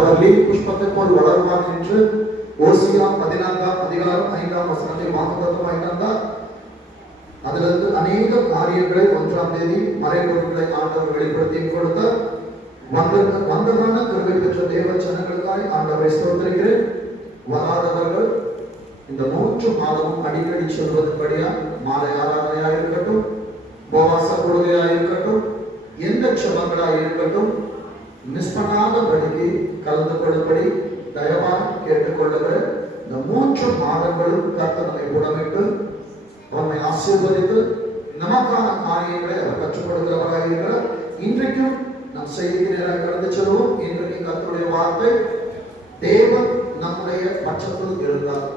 அவர் லீ புஷ்பத்தை போல் வளருவான் என்று ஓசியா 14ஆம் அதிகாரம் 5ஆம் வசனத்தை வாக்குத்தத்தமாய் தந்தார். அதிலிருந்து அநேக காரியங்களை 1ஆம் தேதி மறைபொருட்களை ஆண்டவர் வெளிப்படுத்தி கொடுத்தார். வந்ததான கிருபை பெற்ற தேவ ஜனங்களுக்காய் ஆண்டவரை ஸ்தோத்திரிக்கிறேன். வராதவர்கள் இந்த 3 மாதமும் அடிக்கடி சொல்வதன்படியா மாலை ஆராதனையா இருக்கட்டும், உபவாச கொடுமையா இருக்கட்டும், எந்த க்ஷமங்களா இருக்கட்டும், மிஸ் பண்ணாதபடிக்கு கலந்து கொள்ளும்படி தயவாக கேட்டுக்கொள்ளுகிறேன். இந்த 3 மாதங்களும் கர்த்தர் நம்மை குணமிட்டு நம்மை ஆசீர்வதித்து நமக்கான காரியங்களை அவர் கற்றுக் கொடுக்கிறவராக இருக்கிறார். இன்றைக்கும் நம் செய்திக்கு நேராக கடந்து செல்வோம். இன்றைக்கு கர்த்தருடைய வார்த்தை, தேவன் நம்முடைய பட்சத்தில் இருந்தார்.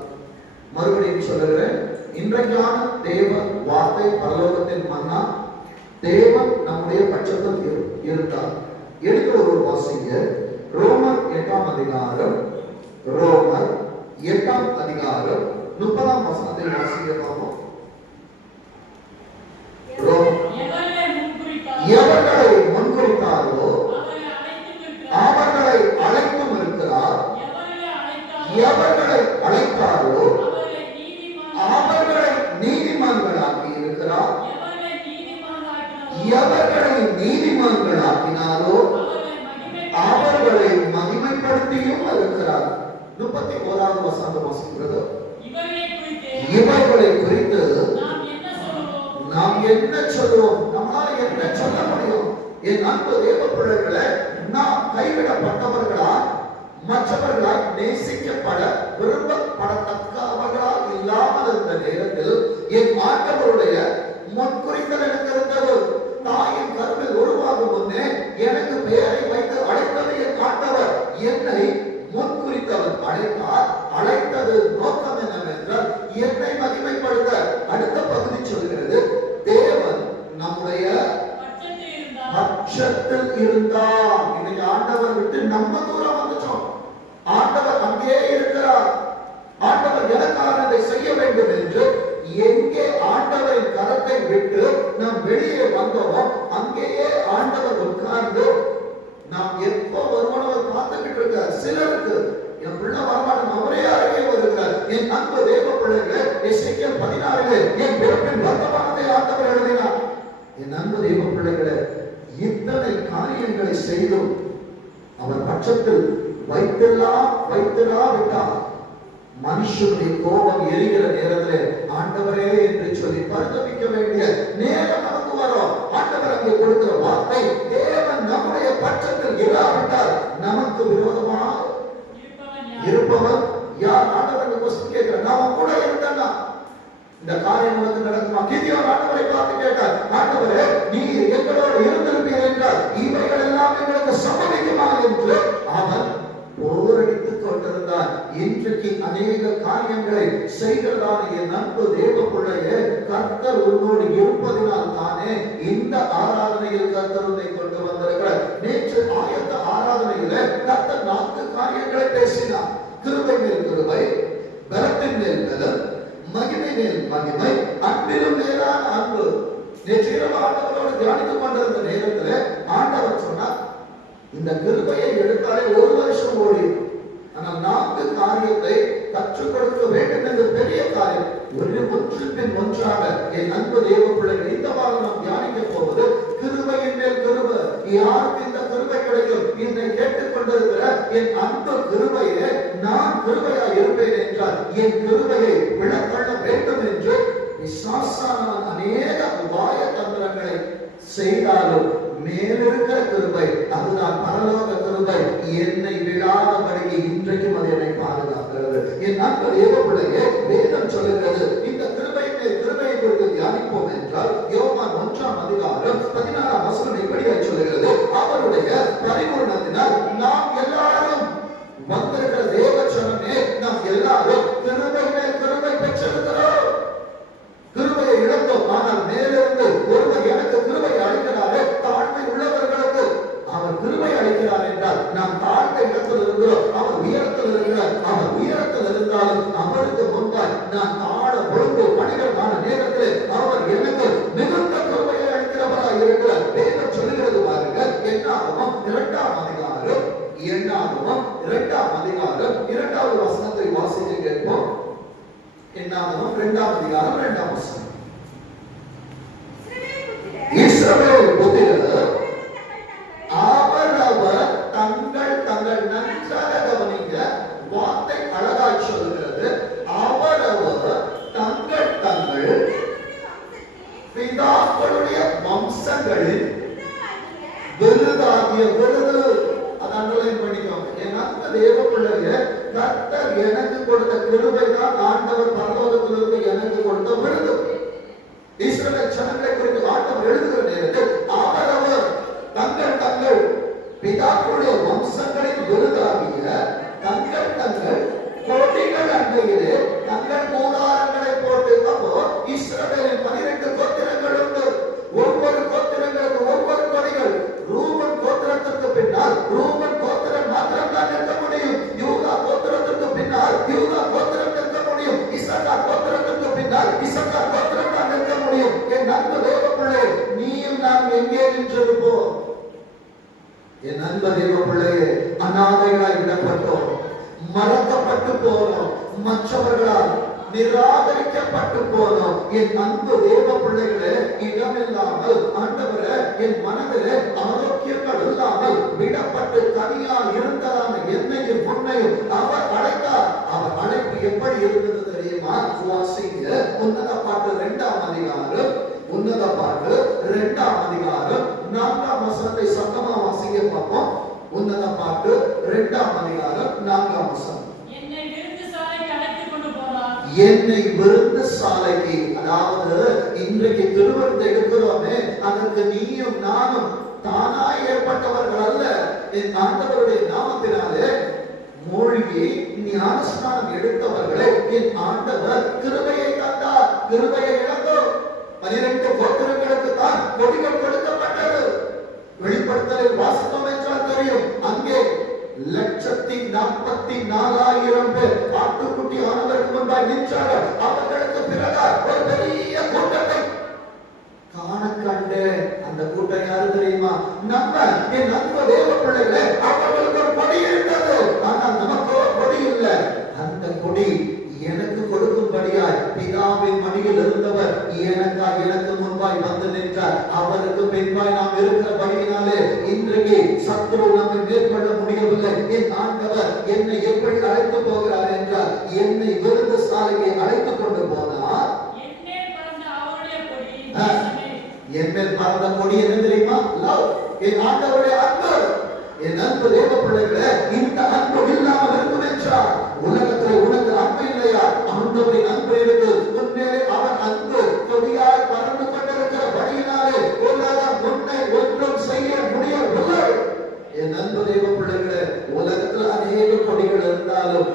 மறுபடியும் சொல்லுகிறேன், இன்றைக்கான தேவ வார்த்தை பரலோகத்தின் மன்னா, தேவன் நம்முடைய பட்சத்தில் இருந்தார். எடுக்கிற ஒரு வாசிங்க, ரோமர் 8ஆம் அதிகாரம், ரோமர் 8ஆம் அதிகாரம் 30ஆம் வசனத்தை வாசிக்க பார்ப்போம். எவர்களை முன்குறித்தாரோ அவர்களை அழைத்தும் இருக்கிறார், எவர்களை அழைத்தாரோ அவர்களை நீதிமான்களாக்கி இருக்கிறார், எவர்களை நீதிமான்களாக்கினாரோ அவர்களை மகிமைப்படுத்தியும் இருக்கிறார். 31ஆவது வசனம் வாசிக்கிறது, இவர்களை குறித்து நாம் என்ன சொல்லுவோம்? நம்மளால என்ன சொல்ல முடியும்? என் அன்பு தேவ பிள்ளைகளை, நாம் கைவிடப்பட்டவர்களா, மற்றவர்களால் நேசிக்கப்பட விரும்பப்படத்தக்கவர்களால் இல்லாமல் இருந்த நேரத்தில் என் ஆண்டவருடைய முன்குறித்தல் எனக்கு இருந்தது. தாயின் கருவில் உருவாகும் முன்னே எனக்கு பெயரை வைத்து அழைத்தது என் ஆண்டவர். என்னை முன்குறித்தவர் அழைத்தார். அழைத்தது நோக்கம் என்னவென்றால் என்னை மகிமைப்படுத்த. அடுத்த பகுதி சொல்கிறது, தேவன் நம்முடைய பட்சத்தில் இருந்தார். இன்னைக்கு ஆண்டவர் விட்டு நம்ம தூரம் வந்துட்டோம். ஆண்டவர் அங்கே இருக்கிறார். ஆண்டவர் எனக்காக இதை செய்ய வேண்டும் என்று எங்கே ஆண்டவரின் கரத்தை விட்டு நாம் வெளியே வந்தோமோ அங்கேயே ஆண்டவர் உட்கார்ந்து நாம் எப்போ வருமானவர் பார்த்துக்கிட்டு இருக்கார். சிலருக்கு என் பிள்ளை வரமாட்டோம், அவரே அருகே வருகிறார். என் அன்பு தேவ பிள்ளைகளே, எசேக்கியேல் 16 என் பிறப்பின் வர்த்தமானத்தை ஆண்டவர் எழுதினார். என் அன்பு தேவ பிள்ளைகளே, இத்தனை காரியங்களை செய்தும் அவர் பட்சத்தில் வைத்திராவிட்டார் மனுஷனுடைய கோபம் எரிகிற நேரத்தில் ஆண்டவரே என்று சொல்லி பரிதவிக்க வேண்டிய நேரம் நமக்கு வரும். ஆண்டவர் அங்கே கொடுக்கிற வார்த்தை, தேவன் நம்முடைய பட்சத்தில் இல்லாவிட்டால் நமக்கு விரோதமாக இருப்பவர் யார்? ஆண்டவர் கொஸ்டின் கேட்கிறார். நாம கூட இருந்தா இந்த காரியம் நமக்கு நடக்குமா? கிதியோன் ஆண்டவரை பார்த்து கேட்டார், ஆண்டவரே நீர் எங்களோடு இருந்திருப்பீர் என்றால் இவைகள் எல்லாம் எங்களுக்கு சம்பவிக்குமா என்று அவன் போரடித்துக் கொண்டிருந்தார். இன்றைக்கு அநேக காரியங்களை செய்கிறதான என் அன்பு தேவ பிள்ளையே, கர்த்தர் உன்னோடு இருப்பதினால் தானே இந்த ஆராதனையில் கர்த்தர் உன்னை கொண்டு வந்திருக்கிறார். நேற்று ஆயத்த ஆராதனையில கர்த்தர் 4 காரியங்களை பேசினார். கிருபை மேல் கிருபை, பலத்தின் மேல் பலம், மகிமை மேல் மகிமை, அன்பிலும் மேலான அன்பு. நேற்று இரவு ஆண்டவரோடு தியானித்துக் கொண்டிருந்த நேரத்தில் ஆண்டவர் சொன்னார், இந்த கிருபையை எடுத்தாலே 1 வருஷம் ஓடி. ஆனால் 4 காரியத்தை கற்றுக் கொடுக்க வேண்டும் என்ற பெரிய காரியம். ஒன்றின் ஒன்றாக என் அன்பு தேவ பிள்ளைகள், இந்த வாரம் நாம் தியானிக்க போவது கிருபையின் மேல் கிருபை. யாருக்கு இந்த கிருபை கிடைக்கும்? என்னை கேட்டுக் கொண்டிருக்கிற என் அன்பு கிருபையே, நான் கிருபையா இருப்பேன் என்றால் என் கிருபையை விளக்கொள்ள வேண்டும் என்று பிசாசானவன் அநேக உபாய தந்திரங்களை செய்தாலும் மேலிருக்கிற கிருபை, அதுதான் பரலோக கிருபை, என்னை விழாதபடிக்கு இன்றைக்கும் அது என்னை பாதுகாக்கிறது. என் அன்பு தேவ பிள்ளையே, வேதம் சொல்லுகிறது, இந்த கிருபையை குறித்து தியானிப்போம் என்றால் யோவான் 1ஆம் அதிகாரம் 16ஆம் வசனம் இப்படியே சொல்லுகிறது, அவருடைய பரிபூரணத்தினால் நாம் எல்லாரும் வந்திருக்கிற தேவ ஜனமே, நாம் எல்லாரும் கிருபை மேல் கிருபை பெற்றிருக்கிறோம். கிருபையை இழந்தோம், ஆனால் மேலிருந்து ஒருவர் எனக்கு கிருபை அளிக்கிறாரே, தாழ்மை உள்ளவர்களுக்கு அவர் கிருபை அளிக்கிறார் என்றால் நாம் தாழ்ந்த இடத்தில் இருக்கிறோம், அவர் உயரத்தில் இருக்கிறார். அவர் உயரத்தில் இருந்தாலும் அவருக்கு முன்பாய் நான் தாழ பொழுது பணிகளான நேரத்தில் அவர் எனக்கு மிகுந்த கிருபையை அளிக்கிறவராக இருக்கிறார். வேதம் சொல்லுகிறது பாருங்கள், என்னாகமம் 2ஆம் அதிகாரம் 8ஆம் இரண்டாம் அதிகாரம் 2வது வசனத்தை வாசிக்க கேட்போம். என்னாகமம் 2ஆம் அதிகாரம் 2ஆம் வசனம். இஸ்ரவேல் புத்திரர் அவரவர் தங்கள் தங்கள் நன்றாக கவனிக்க, வார்த்தை அழகாய் சொல்கிறது. அவரவர் தங்கள் தங்கள் பிதாக்களுடைய வம்சங்களில் விருதாகிய விருது. அதை அண்டர்லைன் பண்ணிக்கோங்க. என் அன்பு தேவ பிள்ளையே, கர்த்தர் எனக்கு கொடுத்த கிருபை தான் ஆண்டவர் பரலோகத்திலிருந்து எனக்கு கொடுத்த விருது. இஸ்ரவேல் ஜனங்களை குறித்து ஆண்டவர் எழுதுகிற நேரத்தில் அவரவர் தங்கள் தங்கள் பிதாக்களுடைய வம்சங்களின் விருதாகிய தங்கள் தங்கள் கொடிகள் அண்டையிலே தங்கள் கூடாரங்களை போட்டு. அப்போ இஸ்ரவேலின் 12 கோத்திரங்கள் உண்டு. ஒவ்வொரு கோத்திரங்களுக்கு ஒவ்வொரு கொடிகள். ரூபன் கோத்திரத்திற்கு பின்னால் ரூபன் கோத்திரம் மாத்திரம் தான் நிற்க முடியும். யூதா கோத்திரத்திற்கு பின்னால் யூதா கோத்திரம் நிற்க முடியும். இசக்கார் கோத்திரத்திற்கு பின்னால் இசக்கார் கோத்திரம் தான் நிற்க முடியும். என் அன்பு தேவ பிள்ளை, நீயும் நான் எங்கே நின்றிருப்போம்? என் அன்பு தேவ பிள்ளையே, அநாதைகளாய் விடப்பட்டோம், மறக்கப்பட்டு போனோம், மற்றவர்களால் நிராகரிக்கப்பட்டு போனோம். என் அன்பு தேவ பிள்ளைகளே, இடமில்லாமல் ஆண்டவரே என் மனதிலே ஆரோக்கியங்கள் இல்லாமல் விடப்பட்டு தனியா இருந்ததான என்னையும் உன்னையும் அவர் அழைத்தார். அவர் அழைப்பு எப்படி இருந்தது தெரியுமா? வாசிங்க உன்னத பாட்டு 2ஆம் அதிகாரம், உன்னத பாட்டு 2ஆம் அதிகாரம் 4ஆம் வசனத்தை சத்தமா வாசிங்க பார்ப்போம். உன்னத பாட்டு 2ஆம் அதிகாரம் 4ஆம் வசனம். என்னை விருந்து சாலைக்கு, அதாவது இன்றைக்கு திருவிருந்து எடுக்கிறோமே, அதற்கு நீயும் நானும் தானாய் ஏற்பட்டவர்கள் அல்ல. என் ஆண்டவருடைய நாமத்தினாலே மூழ்கி ஞானஸ்நானம் எடுத்தவர்களை என் ஆண்டவர் கிருபையை தந்தார். கிருபையை இழந்தோம். 12 கோத்திரங்களுக்கு தான் கொடிகள் கொடுக்கப்பட்டது. வெளிப்படுத்தலில் வாசித்தோம் என்றால் தெரியும். அங்கே 1,44,000 பேர் ஆட்டுக்குட்டி ஆனதற்கு முன்பாக நின்றார்கள். அவர்களுக்கு பிறகு ஒரு பெரிய கூட்டத்தை காண கண்டு. அந்த கூட்டம் யாரு தெரியுமா? நம்ம என் அன்பு தேவ பிள்ளைகளே, அவர்களுக்கு ஒரு கொடி இருந்தது. ஆனால் நமக்கு ஒரு கொடி இல்லை. அந்த கொடி எனக்கு கொடுக்கும்படியாய் பிதாவின் மடியில் இருந்தவர் எனக்கு முன்பாய் வந்து நின்றார். அவருக்கு பின்பாய் நாம் இருக்கிறபடியினாலே இன்றைக்கு சத்துரு நம்மை மேற்கொள்ள முடியவில்லை. என் ஆண்டவர் என்னை எப்படி அழைத்து போகிறார் என்றால், என்னை விருந்து சாலையை அழைத்துக் கொண்டு போனார். என் மேல் பறந்த கொடி என்ன தெரியுமா? லவ். என் ஆண்டவருடைய அன்பு. என் அன்பு தேவ பிள்ளைகளே, இந்த அன்பு இல்லாமல் இருக்கும் என்றால் உலகத்தில் உனக்கு அன்பு இல்லையா? ஆண்டவரின் அன்பு இருக்கு. உண்மையிலே அவர் அன்பு கொடியாய் பறந்து கொண்டிருக்கிற படியினாலே உலகம் உன்னை ஒன்றும் செய்ய முடியவில்லை. என் அன்பு தேவ பிள்ளைகளே, உலகத்தில் அநேக கொடிகள் இருந்தாலும்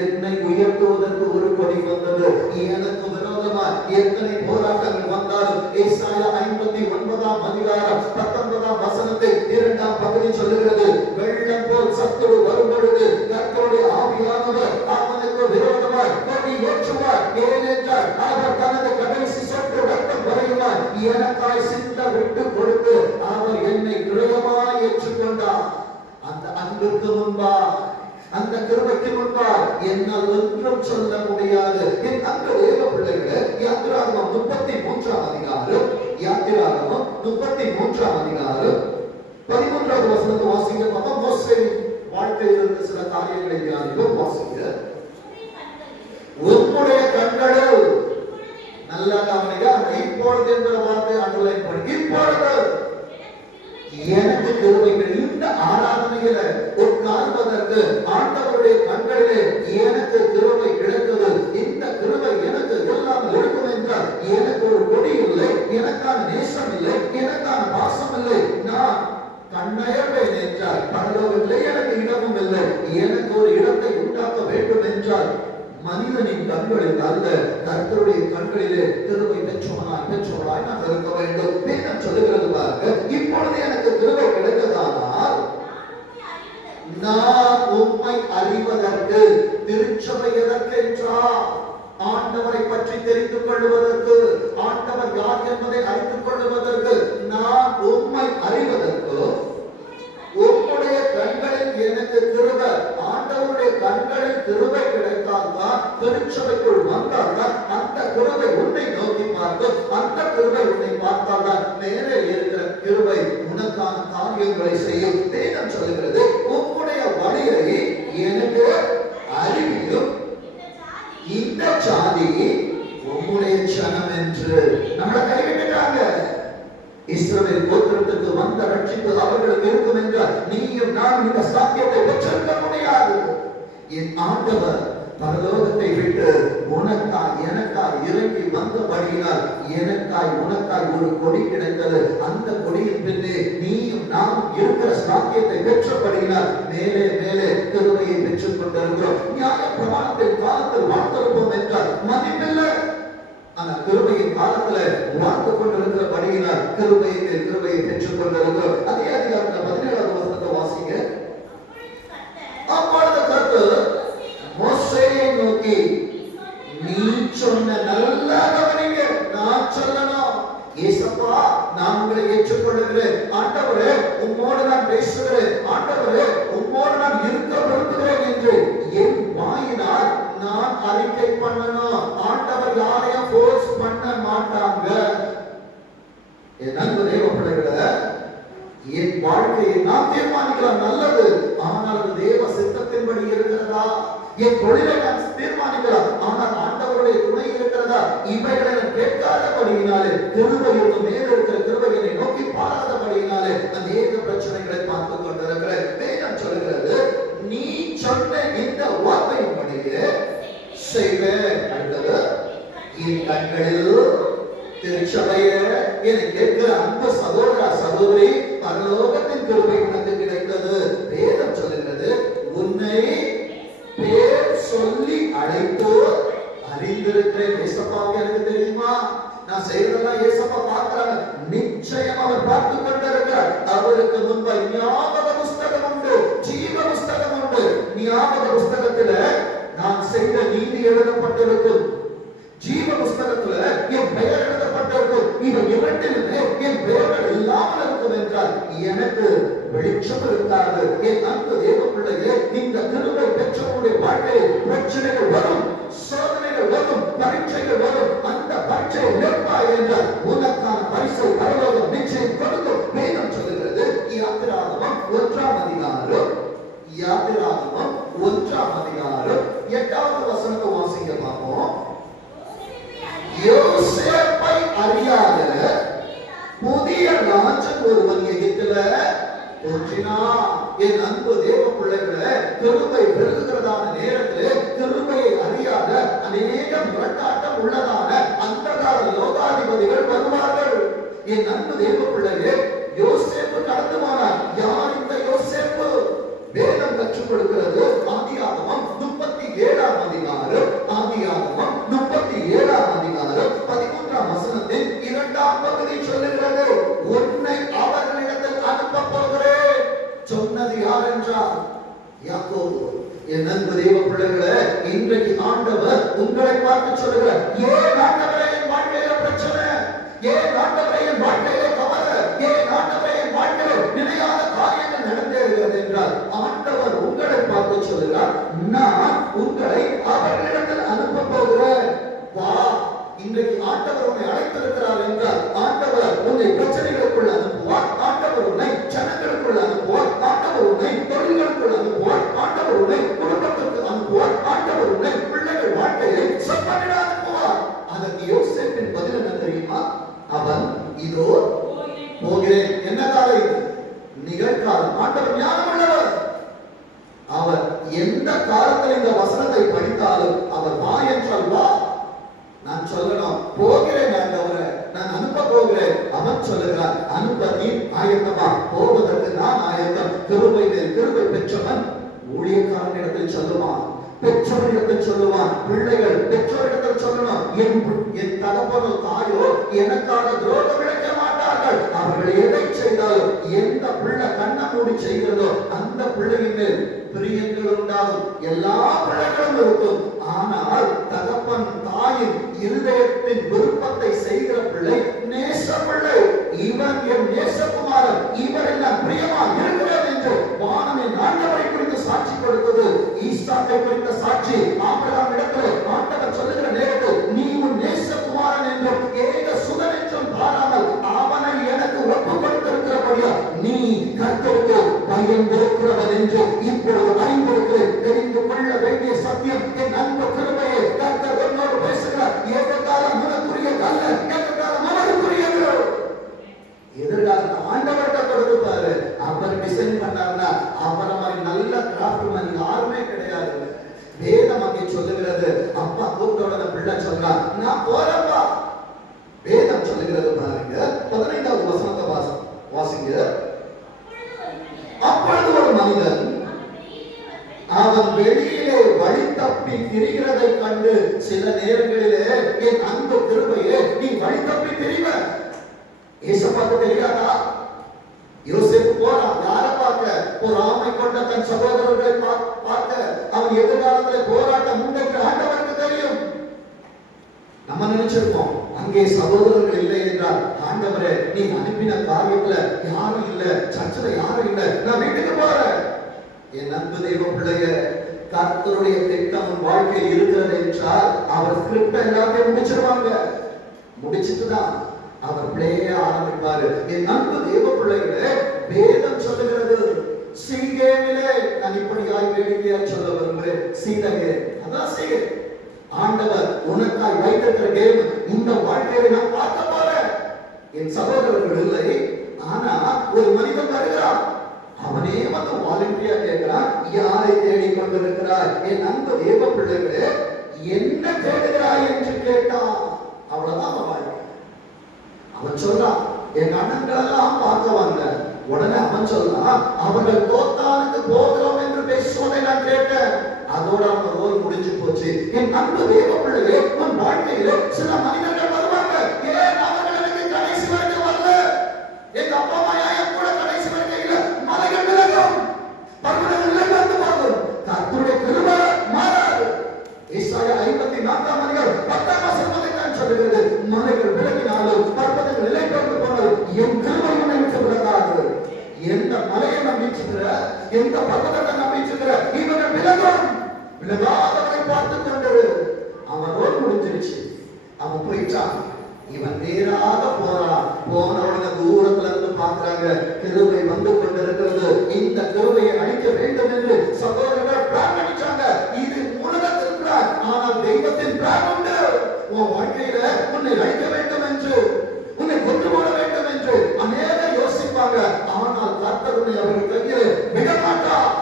என்னை உயர்த்துவதற்கு ஒரு கொடி வந்தது. எனக்கு விரோதமா எத்தனை போராட்டங்கள் வந்தாலும் ஏசாயா 59ஆம் அதிகாரம் 19ஆம் வசனத்தை 2ஆம் பகுதி சொல்லுகிறது. வெள்ளம் போல் சத்துரு வரும் பொழுது கர்த்தருடைய ஆவியானவர் அவனுக்கு விரோதமாய் கொடி ஏற்றுவார். ஏனென்றால் அவர் தனது கடைசி சொட்டு ரத்தம் வரையுமாய் எனக்காய் சிந்த விட்டு கொடுத்து அவர் என்னை கிரயமாய் ஏற்றுக்கொண்டார். அந்த அன்பிற்கு முன்பா, அந்த கிருபைக்கு முன்பா என்னால் ஒன்றும் சொல்ல முடியாது. என் அன்பு தேவ பிள்ளைகளே, யாத்திராகமம் 33ஆம் அதிகாரம், யாத்திராகமம் 33ஆம் அதிகாரம் 13வது வசனத்தை வாசிங்க. பார்த்தா மோசே வாழ்க்கையில் இருந்த சில காரியங்களை தியானிப்போம். வாசிங்க. உம்முடைய கண்களில், நல்லா கவனிங்க, அந்த இப்பொழுது என்கிற வார்த்தை அண்டர்லைன் பண்ணி, இப்பொழுது எனக்கு கிருபைகள். இந்த ஆராதனையில உட்கார்வதற்கு ஆண்டவருடைய கண்களிலே எனக்கு கிருபை கிடைத்தது. இந்த கிருபை எனக்கு இல்லாமல் இருக்கும் என்றால் எனக்கு ஒரு கொடி இல்லை, எனக்கான நேசம் இல்லை, எனக்கான பாசம் இல்லை. நான் கண்ணயர்வேன் என்றால் பரலோகத்திலே எனக்கு இடமும் இல்லை. எனக்கு ஒரு இடத்தை உண்டாக்க வேண்டும் என்றால் மனிதனின் கண்களில் அல்ல, கர்த்தருடைய கண்களிலே கிருபை பெற்றவனாய் நான் இருக்க வேண்டும். வேதம் சொல்லுகிறது பாருங்க, இப்பொழுது எனக்கு கிருபை கிடைத்ததானால் நான் உம்மை அறிவதற்கு. திருச்சபை எதற்கு என்றால் ஆண்டவரை பற்றி தெரிந்து கொள்வதற்கு, ஆண்டவர் யார் என்பதை அறிந்து கொள்வதற்கு, நான் உம்மை அறிவதற்கு உம்முடைய கண்களில் எனக்கு கிருபை. திருச்சபைக்குள் வந்தால்தான் அந்த கிருபை உன்னை நோக்கி பார்க்கும். அந்த கிருபை உன்னை பார்த்தால்தான் மேலே இருக்கிற கிருபை உனக்கான காரியங்களை செய்யும். வேதம் சொல்லுகிறது, உன்னுடைய வழியை எனக்கு அறிவியும் இந்த சாதி உம்முடைய ஜனம் என்று. நம்மளை கைவிட்டுட்டாங்க. இஸ்ரவேல் கோத்திரத்துக்கு வந்த ரட்சிப்பு அவர்களுக்கு இருக்கும் என்றால் நீயும் நானும் இந்த சாத்தியத்தை பெற்றிருக்க முடியாது. என் ஆண்டவர் பரலோகத்தை விட்டு உனக்காய் எனக்காய் இறங்கி வந்தபடியினால் எனக்காய் உனக்காய் ஒரு கொடி கிடைத்தது. அந்த கொடியின் பின்னே நீயும் நானும் இருக்கிற சாத்தியத்தை பெற்றபடியினால் மேலே மேலே கிருபையை பெற்றுக் கொண்டிருக்கிறோம். நியாய பிரமாணத்தின் காலத்தில் வாழ்ந்திருப்போம் என்றால் மதிப்பில்லை. ஆனா கிருபையின் காலத்துல வாழ்ந்து கொண்டிருக்கிறபடியினால் கிருபையை பெற்றுக் கொண்டிருக்கிறோம். அதே அதிகாரத்துல 17வது வசனத்தை வாசிங்க. அப்பொழுது கர்த்தர் மோசேயை நோக்கி, நீ சொன்ன நல்ல கவனிங்க, நான் சொல்லணும். ஏசப்பா, நான் உங்களை ஏற்றுக்கொள்ளுகிறேன். ஆண்டவரே, உம்மோடு நான் பேசுகிறேன். ஆண்டவரே, உம்மோடு நான் இருக்க விரும்புகிறேன் என்று என் வாயினால் நான் அறிக்கை பண்ணணும். ஆண்டவர் யாரையும் ஃபோர்ஸ் பண்ண மாட்டாங்க. என் அன்பு தேவ பிள்ளைகளே, என் வாழ்க்கையை நான் தீர்மானிக்கலாம், நல்லது. ஆனால் அது தேவ சித்தத்தின்படி இருக்கிறதா? என் தொழிலை நான் தீர்மானிக்கலாம், ஆனால் ஆண்டவருடைய துணை இருக்கிறதா? இவைகளை நான் கேட்காதபடியினாலே, கிருபையோடு மேல் இருக்கிற கிருபையை நோக்கி பாராதபடியினாலே அநேக பிரச்சனைகளை பார்த்து கொண்டிருக்கிறேன். வேதம் சொல்கிறது, நீ சொன்ன இந்த வார்த்தையின்படியே செய்வேன். என் கண்களில் திருச்சபையே, என்னை கேட்கிற அன்பு சகோதர சகோதரி, பரலோகத்தின் கிருபை உனக்கு கிடைத்தது. வேதம் சொல்லுகிறது, உன்னை பேர் சொல்லி அழைத்து அறிந்திருக்கிறேன். ஏசப்பாவுக்கு எனக்கு தெரியுமா? நான் செய்யறதெல்லாம் ஏசப்பா பார்க்கிறாங்க. நிச்சயம் அவர் பார்த்து கொண்டிருக்கிறார். அவருக்கு முன்பு ஞாபக புஸ்தகம் உண்டு, ஜீவ புஸ்தகம் உண்டு. ஞாபக புஸ்தகத்துல நான் செய்த நீதி எழுதப்பட்டிருக்கும், ஜீவ புஸ்தகத்துல என் பெயர் எழுதப்பட்டிருக்கும். இவை இரண்டிலுமே என் பெயர்கள் இல்லாமல் இருக்கும் என்றால் எனக்கு வெளிச்சம் இருக்காது. என் அன்பு தேவ பிள்ளையே, இந்த கிருபை பெற்றவருடைய வாழ்க்கையில் பிரச்சனைகள் வரும், சோதனைகள் வரும், பரீட்சைகள் வரும். அந்த பரீட்சையை நிற்பாய் என்றால் உனக்கான பரிசை பரலோகம் நிச்சயம் கொடுக்கும். வேதம் சொல்லுகிறது, யாத்திராகமம் 1ஆம் அதிகாரம் 8வது வசனத்தை வாசிக்க பார்ப்போம். யோசேப்பை அறியாத புதிய ராஜன் ஒருவன் எகிப்தில தோன்றினான். என் அன்பு தேவ பிள்ளைகளே, கிருபை பெருகிறதான நேரத்திலே கிருபையை அறியாத அநேக முரட்டாட்டம் உள்ளதான அந்த கால லோகாதிபதிகள் வருவார்கள். என் அன்பு தேவ பிள்ளைகளே, யோசேப்பு கடந்து போனார். யார் இந்த யோசேப்பு? வேதம் கற்றுக் கொடுக்கிறது. ஆதியாகமம் 37ஆம் அதிகாரம் 13ஆம் வசனத்தின் 2ஆம் பகுதி சொல்லுகிறது, உன்னை அவர்களிடத்தில் அனுப்ப போகிறேன். சொன்னது யார் என்றால் யாக்கோபு. என் அன்பு தேவ பிள்ளைகளே, இன்றைக்கு ஆண்டவர் உங்களை பார்த்து சொல்லுகிறார், ஏன் ஆண்டவரே என் வாழ்க்கையில பிரச்சனை? ஏன் ஆண்டவரே என் வாழ்க்கையில கவலை? ஏன் ஆண்டவரே என் வாழ்க்கையில நினையாத காரியங்கள் நடந்தேறுகிறது என்றால் ஆண்டவர் உங்களை பார்த்து சொல்லுகிறார், நான் உங்களை அவர்களிடத்தில் அனுப்ப போகிறேன். வா, இன்றைக்கு ஆண்டவர் உன்னை அழைத்திருக்கிறார் என்றால் ஆண்டவர் உன்னை பிரச்சனைகளுக்குள் அனுப்புவார். ஆண்டவர் உன்னை ஜனங்களுக்குள் அனுப்புவார். ஆண்டவர் உன்னை தொழில்களுக்குள் அனுப்புவார். ஆண்டவர் உன்னை குடும்பத்திற்கு அனுப்புவார். ஆண்டவர் உன்னை பிள்ளைகள் வாழ்க்கையை செப்பனிட அனுப்புவார். அதற்கு யோசேப்பின் பதில் என்ன தெரியுமா? அவன் இதோ போகிறேன். என்ன காலம் இது? நிகழ்காலம். ஆண்டவர் ஞானம் உள்ளவர். அவர் எந்த காலத்தில் இந்த வசனத்தை படித்தாலும் அவர் வா என்றால் வா. நான் சொல்லணும், போகிறேன் ஆண்டவரே, நான் அனுப்ப போகிறேன். அவன் சொல்லுகிறார், அனுப்ப நீ ஆயத்தமா? போவதற்கு நான் ஆயத்தம். கிருபை மேல் கிருபை பெற்றவன் ஊழியக்காரனிடத்தில் சொல்லுவான், பெற்றோரிடத்தில் சொல்லுவான். பிள்ளைகள் பெற்றோரிடத்தில் சொல்லணும், என் தகப்பனோ தாயோ எனக்காக துரோகம் இழைக்க மாட்டார்கள். அவர்கள் எதை செய்தாலும் எந்த பிள்ளை கண்ணை மூடி செய்கிறதோ அந்த பிள்ளையின் மேல் பிரியங்கள் உண்டாகும். எல்லா பிள்ளைகளும் இருக்கும். ஆனால் தகப்பன் தாயின் இருதயத்தின் விருப்பத்தை செய்கிற பிள்ளை நேச பிள்ளை. இவன் என் நேசகுமாரன், இவரை நான் பிரியமா இருக்கிறேன் என்று வானமே ஆண்டவரை குறித்து சாட்சி கொடுத்தது. ஈசாக்கை குறித்த சாட்சி ஆபிரகாம் இடத்துல ஆண்டவர் சொல்லுகிற நேரத்தில் நீ உன் நேசகுமாரன் என்றும் ஏக சுதன் என்றும் பாராமல் அவனை எனக்கு ஒப்பு கொடுத்திருக்கிறபடியா நீ கர்த்தருக்கு பயந்திருக்கிறவன் என்று இப்பொழுது அறிந்திருக்கிறேன். தெரிந்து கொள்ள வேண்டிய சத்தியம், என் அன்பு கிருபையே, கர்த்தர் என்னோடு பேசுகிறார். எதிர்காலம் உனக்குரிய அல்ல, எதிர்காலம் அவருக்குரியது. எதிர்காலத்தை ஆண்டவர்கிட்ட கொடுத்துப்பாரு. அவர் டிசைன் பண்ணாருன்னா அவரை மாதிரி நல்ல கிராஃப்ட் மேன் யாருமே கிடையாது. வேதம் அங்கே சொல்லுகிறது, அப்பா கூப்பிட்டோட பிள்ளை சொல்றான், நான் போறப்பா. வேதம் சொல்லுகிறது பாருங்க, 15வது வசனத்தை வாசிங்க. அப்பொழுது ஒரு மனிதன் அவன் வெளியிலே வழி தப்பி திரிகிறதை கண்டு, சில நேரங்களிலே என் அன்பு கிருபையே நீ வழி தப்பி திரிவ. ஏசப்பாக்கு தெரியாதா? யோசேப்பு போறான், யாரை பார்க்க? ஒரு ஆமை கொண்ட தன் சகோதரர்களை பார்க்க. அவன் எதிர்காலத்தில் போராட்டம் முன்னேற்ற ஆண்டவருக்கு தெரியும். நம்ம நினைச்சிருப்போம் அங்கே சகோதரர்கள் இல்லை என்றால், ஆண்டவரே நீ அனுப்பின காரியத்துல யாரும் இல்ல, சர்ச்சில் யாரும் இல்ல, நான் வீட்டுக்கு போறேன். என் அன்பு தெய்வ பிள்ளைய, கர்த்தருடைய திட்டம் உன் வாழ்க்கையில் இருக்கிறது என்றால் அவர் ஸ்கிரிப்ட் எல்லாத்தையும் முடிச்சிருவாங்க. முடிச்சுட்டுதான் அவர் பிள்ளைய ஆரம்பிப்பாரு. என் அன்பு தெய்வ பிள்ளைகளே, வேதம் சொல்லுகிறது, சீகேமிலே நான் இப்படியாய் வேடிக்கையாய் சொல்ல விரும்புகிறேன். சீதகே, அதான் சீகே. ஆண்டவர் உனக்காய் வைத்திருக்கிற கேம் இந்த வாழ்க்கையை நான் பார்க்க போறேன். என் சகோதரர்கள் இல்லை, ஆனா ஒரு மனிதன் வருகிறான். அவனே வந்து வாலண்டியா கேட்கிறான், யாரை தேடிக் கொண்டிருக்கிறார்? என் அன்பு தேவ பிள்ளைகளே, என்ன தேடுகிறாய் என்று கேட்டான். அவ்வளவுதான் அவன் வாழ்க்கை. அவன் சொல்றான், என் அண்ணன்கள் எல்லாம் பார்க்க வந்த. உடனே அவன் சொல்றான், அவர்கள் தோத்தானுக்கு போகிறோம் என்று பேசுவதை நான் கேட்டேன். அதோட அவன் ரோல் முடிஞ்சு போச்சு. என் அன்பு தேவ பிள்ளைகளே, உன் வாழ்க்கையிலே சில மனிதர்கள் வருவாங்க. ஏன் அவர்கள் எனக்கு கடைசி வரைக்கும் வரல? எங்க அப்பா அம்மா என் கூட கடைசி வரைக்கும் இல்ல. மலைகள் விலகும், பர்வதங்கள் விலகி போகும். கர்த்தருடைய கிருபை மாறாது. ஏசாயா 54ஆம் அதிகாரம் 10ஆம் வசனத்தை தான் சொல்லுகிறது, மலைகள் விலகினாலும் பர்வதங்கள் நிலை பெற்று போனாலும் என் கிருபை உன்னை விட்டு விலகாது. எந்த மலையை நம்பிச்சுக்கிற, எந்த பர்வதத்தை நம்பிச்சுக்கிற, இவர்கள் விலகும். விலகாதவரை பார்த்து கொண்டது. அவன் ரோல் முடிஞ்சிருச்சு. அவன் போயிட்டான். இவன் நேராக போறான். போன உடனே தூரத்துல இருந்து பார்க்கிறாங்க, கிருபை வந்து கொண்டிருக்கிறது. இந்த கிருபையை அழிக்க வேண்டும் என்று சகோதரர்கள் பிளான் பண்ணிட்டாங்க. இது உலகத்தின் பிளான், ஆனால் தெய்வத்தின் பிளான் உண்டு. உன் வாழ்க்கையில உன்னை அழிக்க வேண்டும் என்று, உன்னை கொண்டு போட வேண்டும் என்று அநேகர் யோசிப்பாங்க. ஆனால் கர்த்தர் உன்னை அவர்கள் கையில் விட மாட்டார்.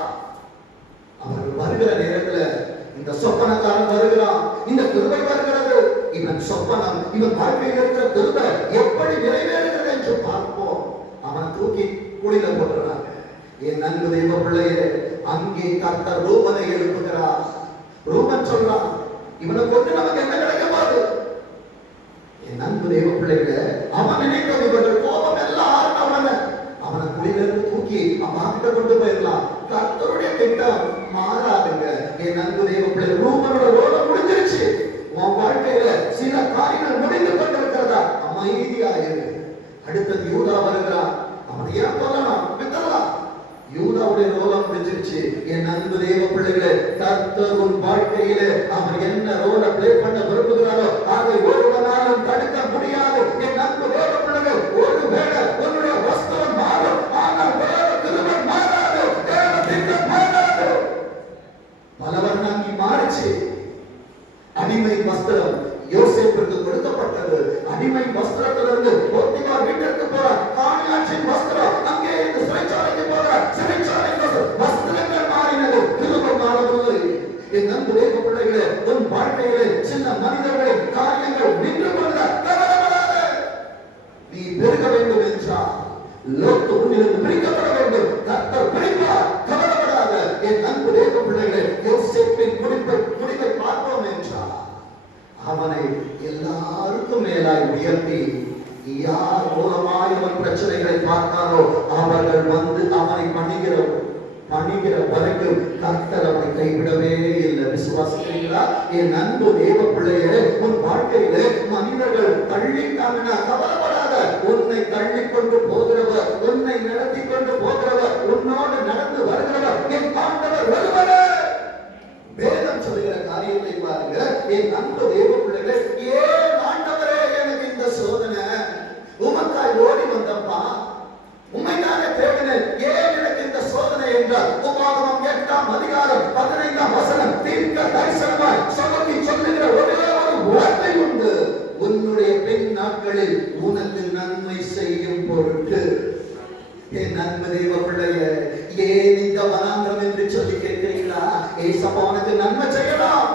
அவர்கள் வருகிற நேரத்துல இந்த சொப்பனக்காரன் வருகிறான், இந்த கிருபை வருகிறது. இவன் சொப்பனம், இவன் வாழ்க்கையில் இருக்கிற கிருபை எப்படி நிறைவேறுகிறது என்று பார்ப்போம். அவன் தூக்கி குழியில போடுறாங்க. என் அன்பு தெய்வ பிள்ளையே, அங்கே கர்த்தர் ரூபனை எழுப்புகிறார். ரூபன் சொல்றான், இவனை கொண்டு நமக்கு என்ன கிடைக்க போகுது? என் அன்பு தெய்வ பிள்ளைகளை, அவன் நினைத்தது இவர்கள் கோபம் எல்லாம் ஆறுனவன அவனை குழியிலிருந்து தூக்கி அவன்கிட்ட கொண்டு போயிடலாம். கர்த்தருடைய திட்டம் மாறாதுங்க. என் அன்பு தெய்வ பிள்ளை, ரூபனோட ரோலம் முடிஞ்சிருச்சு. உன் வாழ்க்கையில சில காரியங்கள் முடிந்து கொண்டிருக்கிறதா, அமைதியாயிரு. அடுத்தது யூதா வருகிறான். அவனை ஏன் கொல்லலாம்? வித்தரலாம். யூதாவுடைய ரோலம் முடிஞ்சிருச்சு. என் அன்பு தேவ பிள்ளைகளே, கர்த்தர் உன் வாழ்க்கையிலே அவர் என்ன ரோலை பிளே பண்ண விரும்புகிறாரோ அதை ஒருவனாலும் தடுக்க முடியாது. என் அன்பு தேவ பிள்ளைகள், ஒருவேளை உன்னுடைய வஸ்திரம் மாறும், ஆனால் தேவ கிருபை மாறாது, தேவ திட்டம் மாறாது. பலவர் நாங்கி மாறிச்சு. அடிமை வஸ்திரம் யோசேப்புக்கு கொடுக்கப்பட்டது. அடிமை வஸ்திரத்திலிருந்து போத்திபார் வீட்டிற்கு போறார். காணியாட்சியின் வஸ்திரம் அங்கே இருந்து சிறைச்சாலைக்கு போறார். சிறைச்சாலை வஸ்திரங்கள் மாறினது, கிருபை மாறவில்லை. என் அன்பு தேவ பிள்ளைகளே, உன் வாழ்க்கையிலே சில மனிதர்களை காரியங்கள் நின்று கொள்ள கவலைப்படாத. நீ பெருக வேண்டும் என்றால் லோத்து உன்னிலிருந்து பிரிக்கப்பட வேண்டும். கர்த்தர் பிரிப்பார், கவலைப்படாத. என் அன்பு தேவ பிள்ளைகளே, யோசேப்பின் முடிவை பார்ப்போம் என்றார். அவனை எல்லாருக்கும் மேலாய் உயர்த்தி, யார் மூலமாய் அவன் பிரச்சனைகளை பார்த்தாரோ அவர்கள் வந்து அவனை பணிகிற வரைக்கும் கர்த்தர் அவனை கைவிடவே இல்லை. விசுவாசிக்கிறீங்களா? என் அன்பு தேவ பிள்ளையே, உன் வாழ்க்கையிலே மனிதர்கள் தள்ளிட்டாங்கன்னா கவலைப்படாத. உன்னை தள்ளி கொண்டு போகிறவர், உன்னை நடத்தி கொண்டு போகிறவர், உன்னோடு நடந்து வருகிறவர் என் ஆண்டவர் ஒருவரே. வேதம் சொல்லுகிற காரியத்தை பாருங்க. என் அன்பு தேவ பிள்ளைகளே, ஏன் ஆண்டவரே எனக்கு இந்த சோதனை? உமக்காய் ஓடி வந்தப்பா, உண்மைதானே தேடினேன், ஏன் எனக்கு இந்த சோதனை என்றால், உபாகமம் 8ஆம் அதிகாரம் 15ஆம் வசனம் தீர்க்க தரிசனமாய் சொல்லி சொல்லுகிற ஒரே ஒரு வார்த்தை உண்டு. உன்னுடைய பெண் நாட்களில் உனக்கு நன்மை செய்யும் பொருட்டு. என் அன்பு தேவ பிள்ளையே, ஏன் இந்த வனாந்திரம் என்று சொல்லி கேட்கிறீங்களா? ஏசப்பா உனக்கு நன்மை செய்யலாம்.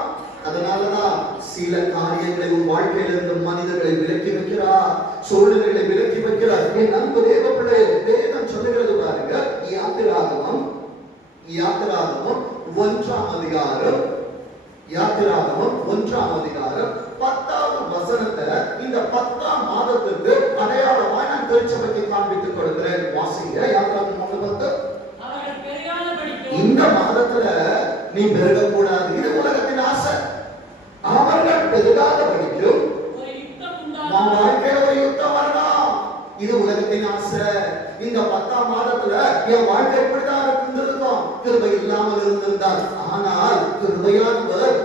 அதனாலதான் சில காரியங்களை உன் வாழ்க்கையிலிருந்து மனிதர்களை விலக்கி வைக்கிறார், சூழ்நிலைகளை விலக்கி வைக்கிறார். என் அன்பு தேவ பிள்ளையே, வேதம் சொல்லுகிறது பாருங்க, யாத்திராகமம் 1ஆம் அதிகாரம் 10ஆவது வசனத்தை இந்த 10ஆம் மாதத்திற்கு அடையாளமாய் நான் திருச்சபைக்கு காண்பித்துக் கொடுக்கிறேன். வாசிங்க. யாத்திராகமம் 1:10. இந்த மாதத்துல நீ பெருகக்கூடாது, இது உலகத்தின் ஆசை. அவர்கள் பெருகாத படிக்கும் வாழ்க்கையில ஒரு யுத்தம் வரணும், இது உலகத்தின் ஆசை. இந்த 10ஆம் மாதத்துல என் வாழ்க்கை எப்படிதான் இருந்திருக்கும்? கிருபை இல்லாமல் இருந்திருந்தால், ஆனால்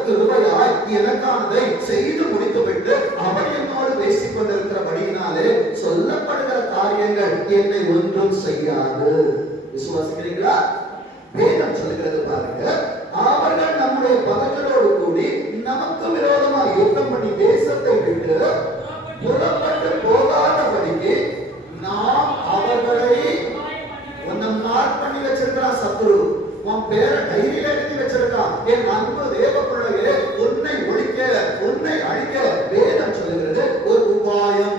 கிருபையாய் எனக்கானதை செய்து முடித்துவிட்டு அவர் என்னோடு பேசிக் கொண்டிருக்கிறபடியினாலே சொல்லப்படுகிற காரியங்கள் என்னை ஒன்றும் செய்யாது. விசுவாசிக்கிறீங்களா? வேதம் சொல்லுகிறது பாருங்க, அவர்கள் நம்முடைய பகைகளோடு கூடி நமக்கு விரோதமாக யுத்தம் பண்ணி தேசத்தை விட்டு புறப்பட்டு போகாதபடிக்கு நாம் அவர்களை மார்க் பண்ணி வச்சிருக்கிறான் சத்துரு. உன் பேரை டைரியில எழுதி வச்சிருக்கான். என் அன்பு தேவ பிள்ளையே, உன்னை ஒழிக்க, உன்னை அழிக்க வேதம் சொல்லுகிறது ஒரு உபாயம்.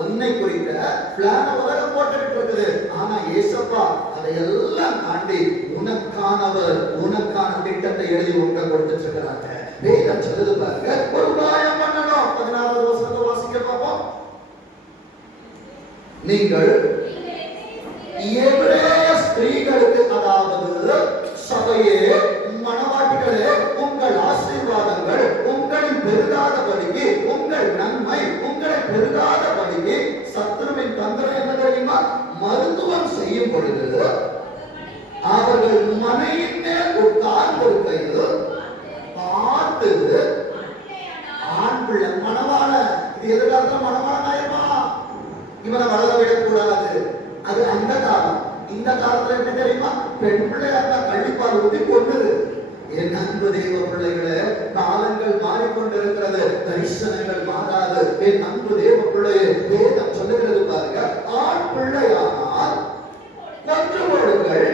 உன்னை குறித்த பிளான உலகம் போட்டுக்கிட்டு இருக்குது. ஆனா ஏசப்பா அதையெல்லாம் தாண்டி உனக்கானவர், உனக்கான திட்டத்தை எழுதி உங்க கொடுத்துட்டு இருக்கிறாங்க. வேதம் சொல்லுது பாருங்க, ஒரு உபாயம் பண்ணணும். 16வது வசனத்தை வாசிக்க பார்ப்போம். நீங்கள் எபிரேய ஸ்திரீகளுக்கு, அதாவது சபையே, மணவாட்டிகளே, உங்கள் ஆசீர்வாதங்கள் உங்களில் பெருகாதபடிக்கு, உங்கள் நன்மை உங்களை பெருகாதபடிக்கு சத்துருவின் தந்திரம் என்ன தெரியுமா? மருத்துவம் செய்யும் பொழுது அவர்கள் மனையின் மேல் உட்கார்ந்திருக்கையில் பார்த்து, ஆண் பிள்ளை மணவாள, இது எதிர்காலத்துல மணவாளன் ஆயிருமா, இவனை வளர விடக்கூடாது. அது அந்த காலம். இந்த காலத்துல என்ன தெரியுமா? பெண் பிள்ளையா இருந்தா கள்ளிப்பால் ஊட்டி கொண்டுது. என் அன்பு தேவ பிள்ளைகளே, காலங்கள் மாறிக்கொண்டிருக்கிறது, தரிசனங்கள் மாறாது. என் அன்பு தேவ பிள்ளையே, வேதம் சொல்லுகிறது பாருங்க, ஆண் பிள்ளையானால் கொன்று போடுங்கள்,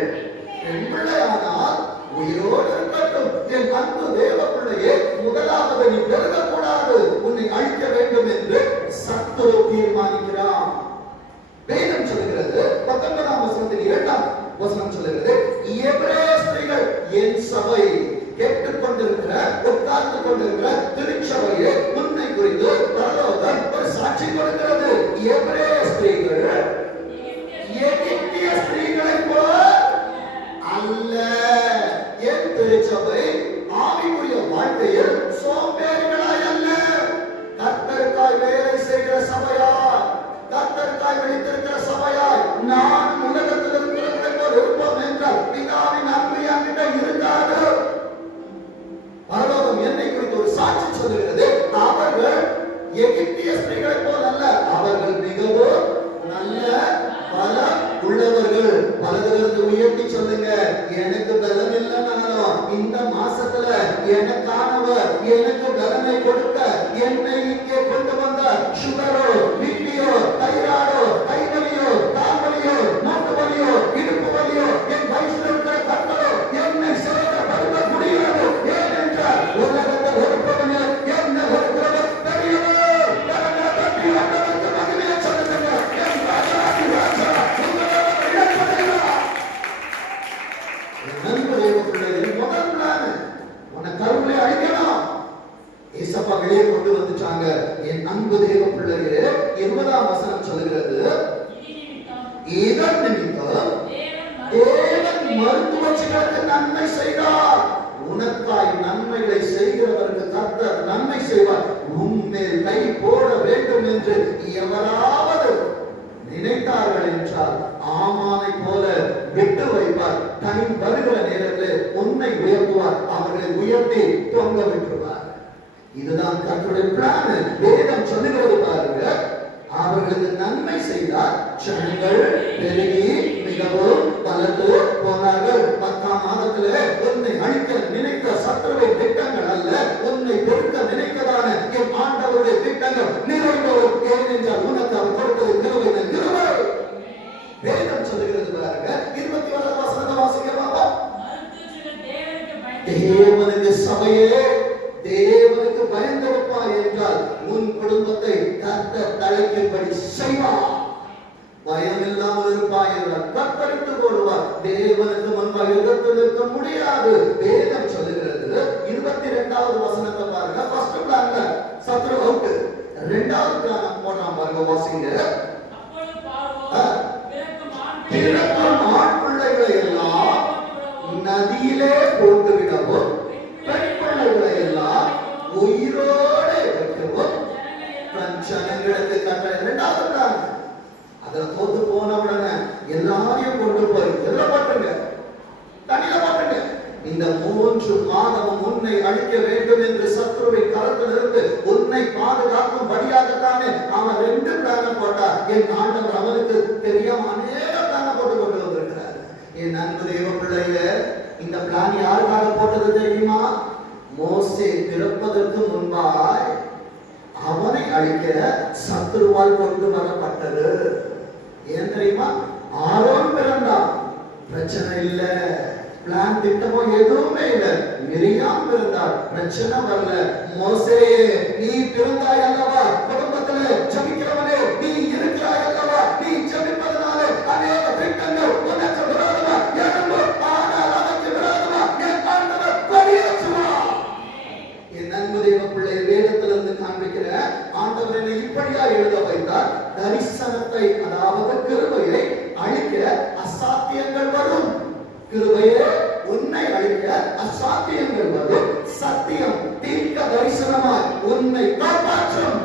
பெண் பிள்ளையானால் உயிரோடு இருக்கட்டும். என் அன்பு தேவ பிள்ளையே, முதலாவது நீ பெருகக்கூடாது, உன்னை அழிக்க வேண்டும் என்று சத்துரு தீர்மானிக்கிறான். வேதம் சொல்லுகிறது 19ஆம் வசனத்தின் 2ஆம் வசனம் சொல்லுகிறது, எபிரேய ஸ்திரீகள், என் சபை, கேட்டுக்கொண்டிருக்கிற, உட்கார்ந்து கொண்டிருக்கிற திருச்சபையே, உன்னை குறித்து பரலோகம் ஒரு சாட்சி கொடுக்கிறது. எபிரேய ஸ்திரீகள் எகிப்திய ஸ்திரீகளைப் போல அல்ல. என் திருச்சபை ஆவிக்குரிய வாழ்க்கையில் சோம்பேறிகளாய் அல்ல, கர்த்தருக்காய் வேலை செய்கிற சபையாய், கர்த்தருக்காய் விழித்திருக்கிற சபையாய். நான் உலகத்தில் இருக்கிறதை போல் இருப்போம் என்றால் பிதாவின் அன்பு என்கிட்ட இருக்காது. பரலோகம் என்னை குறித்து ஒரு சாட்சி சொல்லுகிறது. அவர்கள் எகிப்திய ஸ்திரீகளைப் போல் அல்ல, அவர்கள் மிகவும் நல்ல பலம் உள்ளவர்கள். வலதுகரத்தை உயர்த்தி சொல்லுங்க, எனக்கு பலம் இல்லைனாலும் இந்த மாசத்துல எனக்கானவர் எனக்கு பலனை கொடுக்க என்னை இங்கே கொண்டு வந்தார். சுகரோ, பிபியோ, தைராய்டோ, கைவலியோ, கால்வலியோ, மூட்டு வலியோ, இடுப்பு வலியோ, என் வயசுல இருக்கிற கட்டளோ என்னை சேதப்படுத்த முடியாது. ஏனென்றால் உலகத்தை ஒருப்பவனே என்ன ஒருத்தவர் பெரியவர். கரங்களை தட்டி ஆண்டவருக்கு மகிமையை சொல்லுங்க. என் ராஜாதி ராஜா உங்களோட இழப்பதில்லை. நண்பு தேவ பிள்ளைகளை, முதல் பிளான் உன்னை கருவிலே அழிக்கணும். ஏசப்பா வெளியே கொண்டு வந்துட்டாங்க. என் அன்பு தேவ பிள்ளைகளே, 20ஆம் வசனம் சொல்லுகிறது, இதன் நிமித்தம் தேவன் மருத்துவச்சிகளுக்கு நன்மை செய்தார். உனக்காய் நன்மைகளை செய்கிறவருக்கு கர்த்தர் நன்மை செய்வார். உன்மேல் கை போட வேண்டும் என்று எவராவது நினைத்தார்கள் என்றால் ஆமானை போல விட்டு வைப்பார். டைம் வருகிற நேரத்தில் உன்னை உயர்த்துவார். அவர்கள் அவர்களை உயர்த்தி தொங்க விட்டுருவார். இதுதான் கர்த்தருடைய பிளான். வேதம் சொல்லுகிறது பாருங்க, அவர்களுக்கு நன்மை செய்தார், ஜனங்கள் பெருகி மிகவும் வளர்ந்து போனார்கள். 10ஆம் மாதத்திலே உன்னை அழிக்க நினைத்த சத்துருவை திட்டங்கள் அல்ல, உன்னை பெருக்க நினைத்ததான என் ஆண்டவருடைய திட்டங்கள் நிறைவேறும். ஏனென்றால் உனக்கு அவர் கொடுத்தது கிருபை, கிருபை. வேதம் சொல்லுகிறது பாருங்க, 21 வசனத்தை வாசிக்க பாப்போம். தேவனுக்கு சபையே, தேவனுக்கு பயந்திருப்பாய் என்றால் உன் குடும்பத்தை கர்த்தர் தழைக்கும்படி செய்வார். பயம் இல்லாமல் இருப்பாய் என்றால் கத்தரித்து போடுவார். தேவனுக்கு முன்பாக எதிர்த்து நிற்க முடியாது. வேதம் சொல்லுகிறது 22வது வசனத்தை பாருங்க. ஃபர்ஸ்ட் பிளான்ல சத்ரு அவுட், 2வது பிளான் போடுறான் பாருங்க, வாசிங்க. பிறக்கும் ஆண் பிள்ளைகளை எல்லாம் நதியிலே போட்டு விடவும், பெண் பிள்ளைகளை எல்லாம் உயிரோடு வைக்கவும் ஜனங்களுக்கு கட்டளை. 2வது பிளான். அதுல தோத்து போன உடனே எல்லாரையும் கொண்டு போய் எதிர பாட்டுங்க, தனியில பாட்டுங்க. இந்த 3 மாதமும் உன்னை அழிக்க வேண்டும் என்று சத்ருவின் கரத்திலிருந்து உன்னை பாதுகாக்கும் படியாகத்தானே அவன் 2 பிளான போட்டார். என் ஆண்டவர் அவனுக்கு தெரியாம அநேக பிளான போட்டு கொண்டு வந்திருக்கிறார். என் அன்பு தேவ பிள்ளையே, இந்த பிளான் யாருக்காக போட்டது தெரியுமா? மோசே பிறப்பதற்கு முன்பாய் அவனை அழிக்க சத்ருவால் கொண்டு வரப்பட்டது. ஏன் தெரியுமா? ஆரோன் பிறந்தான், பிரச்சனை இல்ல, பிளான் திட்டமோ எதுவுமே இல்ல. மிரியாம் பிறந்தார், பிரச்சனை வரல. மோசே நீ பிறந்தாய் அல்லவா, குடும்பத்திலே ஜெபிக்கிறவனே நீ இருக்கிறாய் அல்லவா, நீ ஜெபிப்பதனால அநேக திட்டங்கள் உனக்கு விரோதமா எழும்பும். ஆனால் அதற்கு விரோதமா என் ஆண்டவர் வெளியேற்றுவார். என் அன்பு தேவ பிள்ளை, வேதத்திலிருந்து காண்பிக்கிற ஆண்டவர் என்னை இப்படியா எழுத வைத்தார். தரிசனத்தை, அதாவது கிருபையை அழிக்க அசாத்தியங்கள் வரும். கிருபையே உன்னை அழிக்க அசாத்தியங்கள் வரும். சத்தியம் தீர்க்க தரிசனமாய் உன்னை காப்பாற்றும்.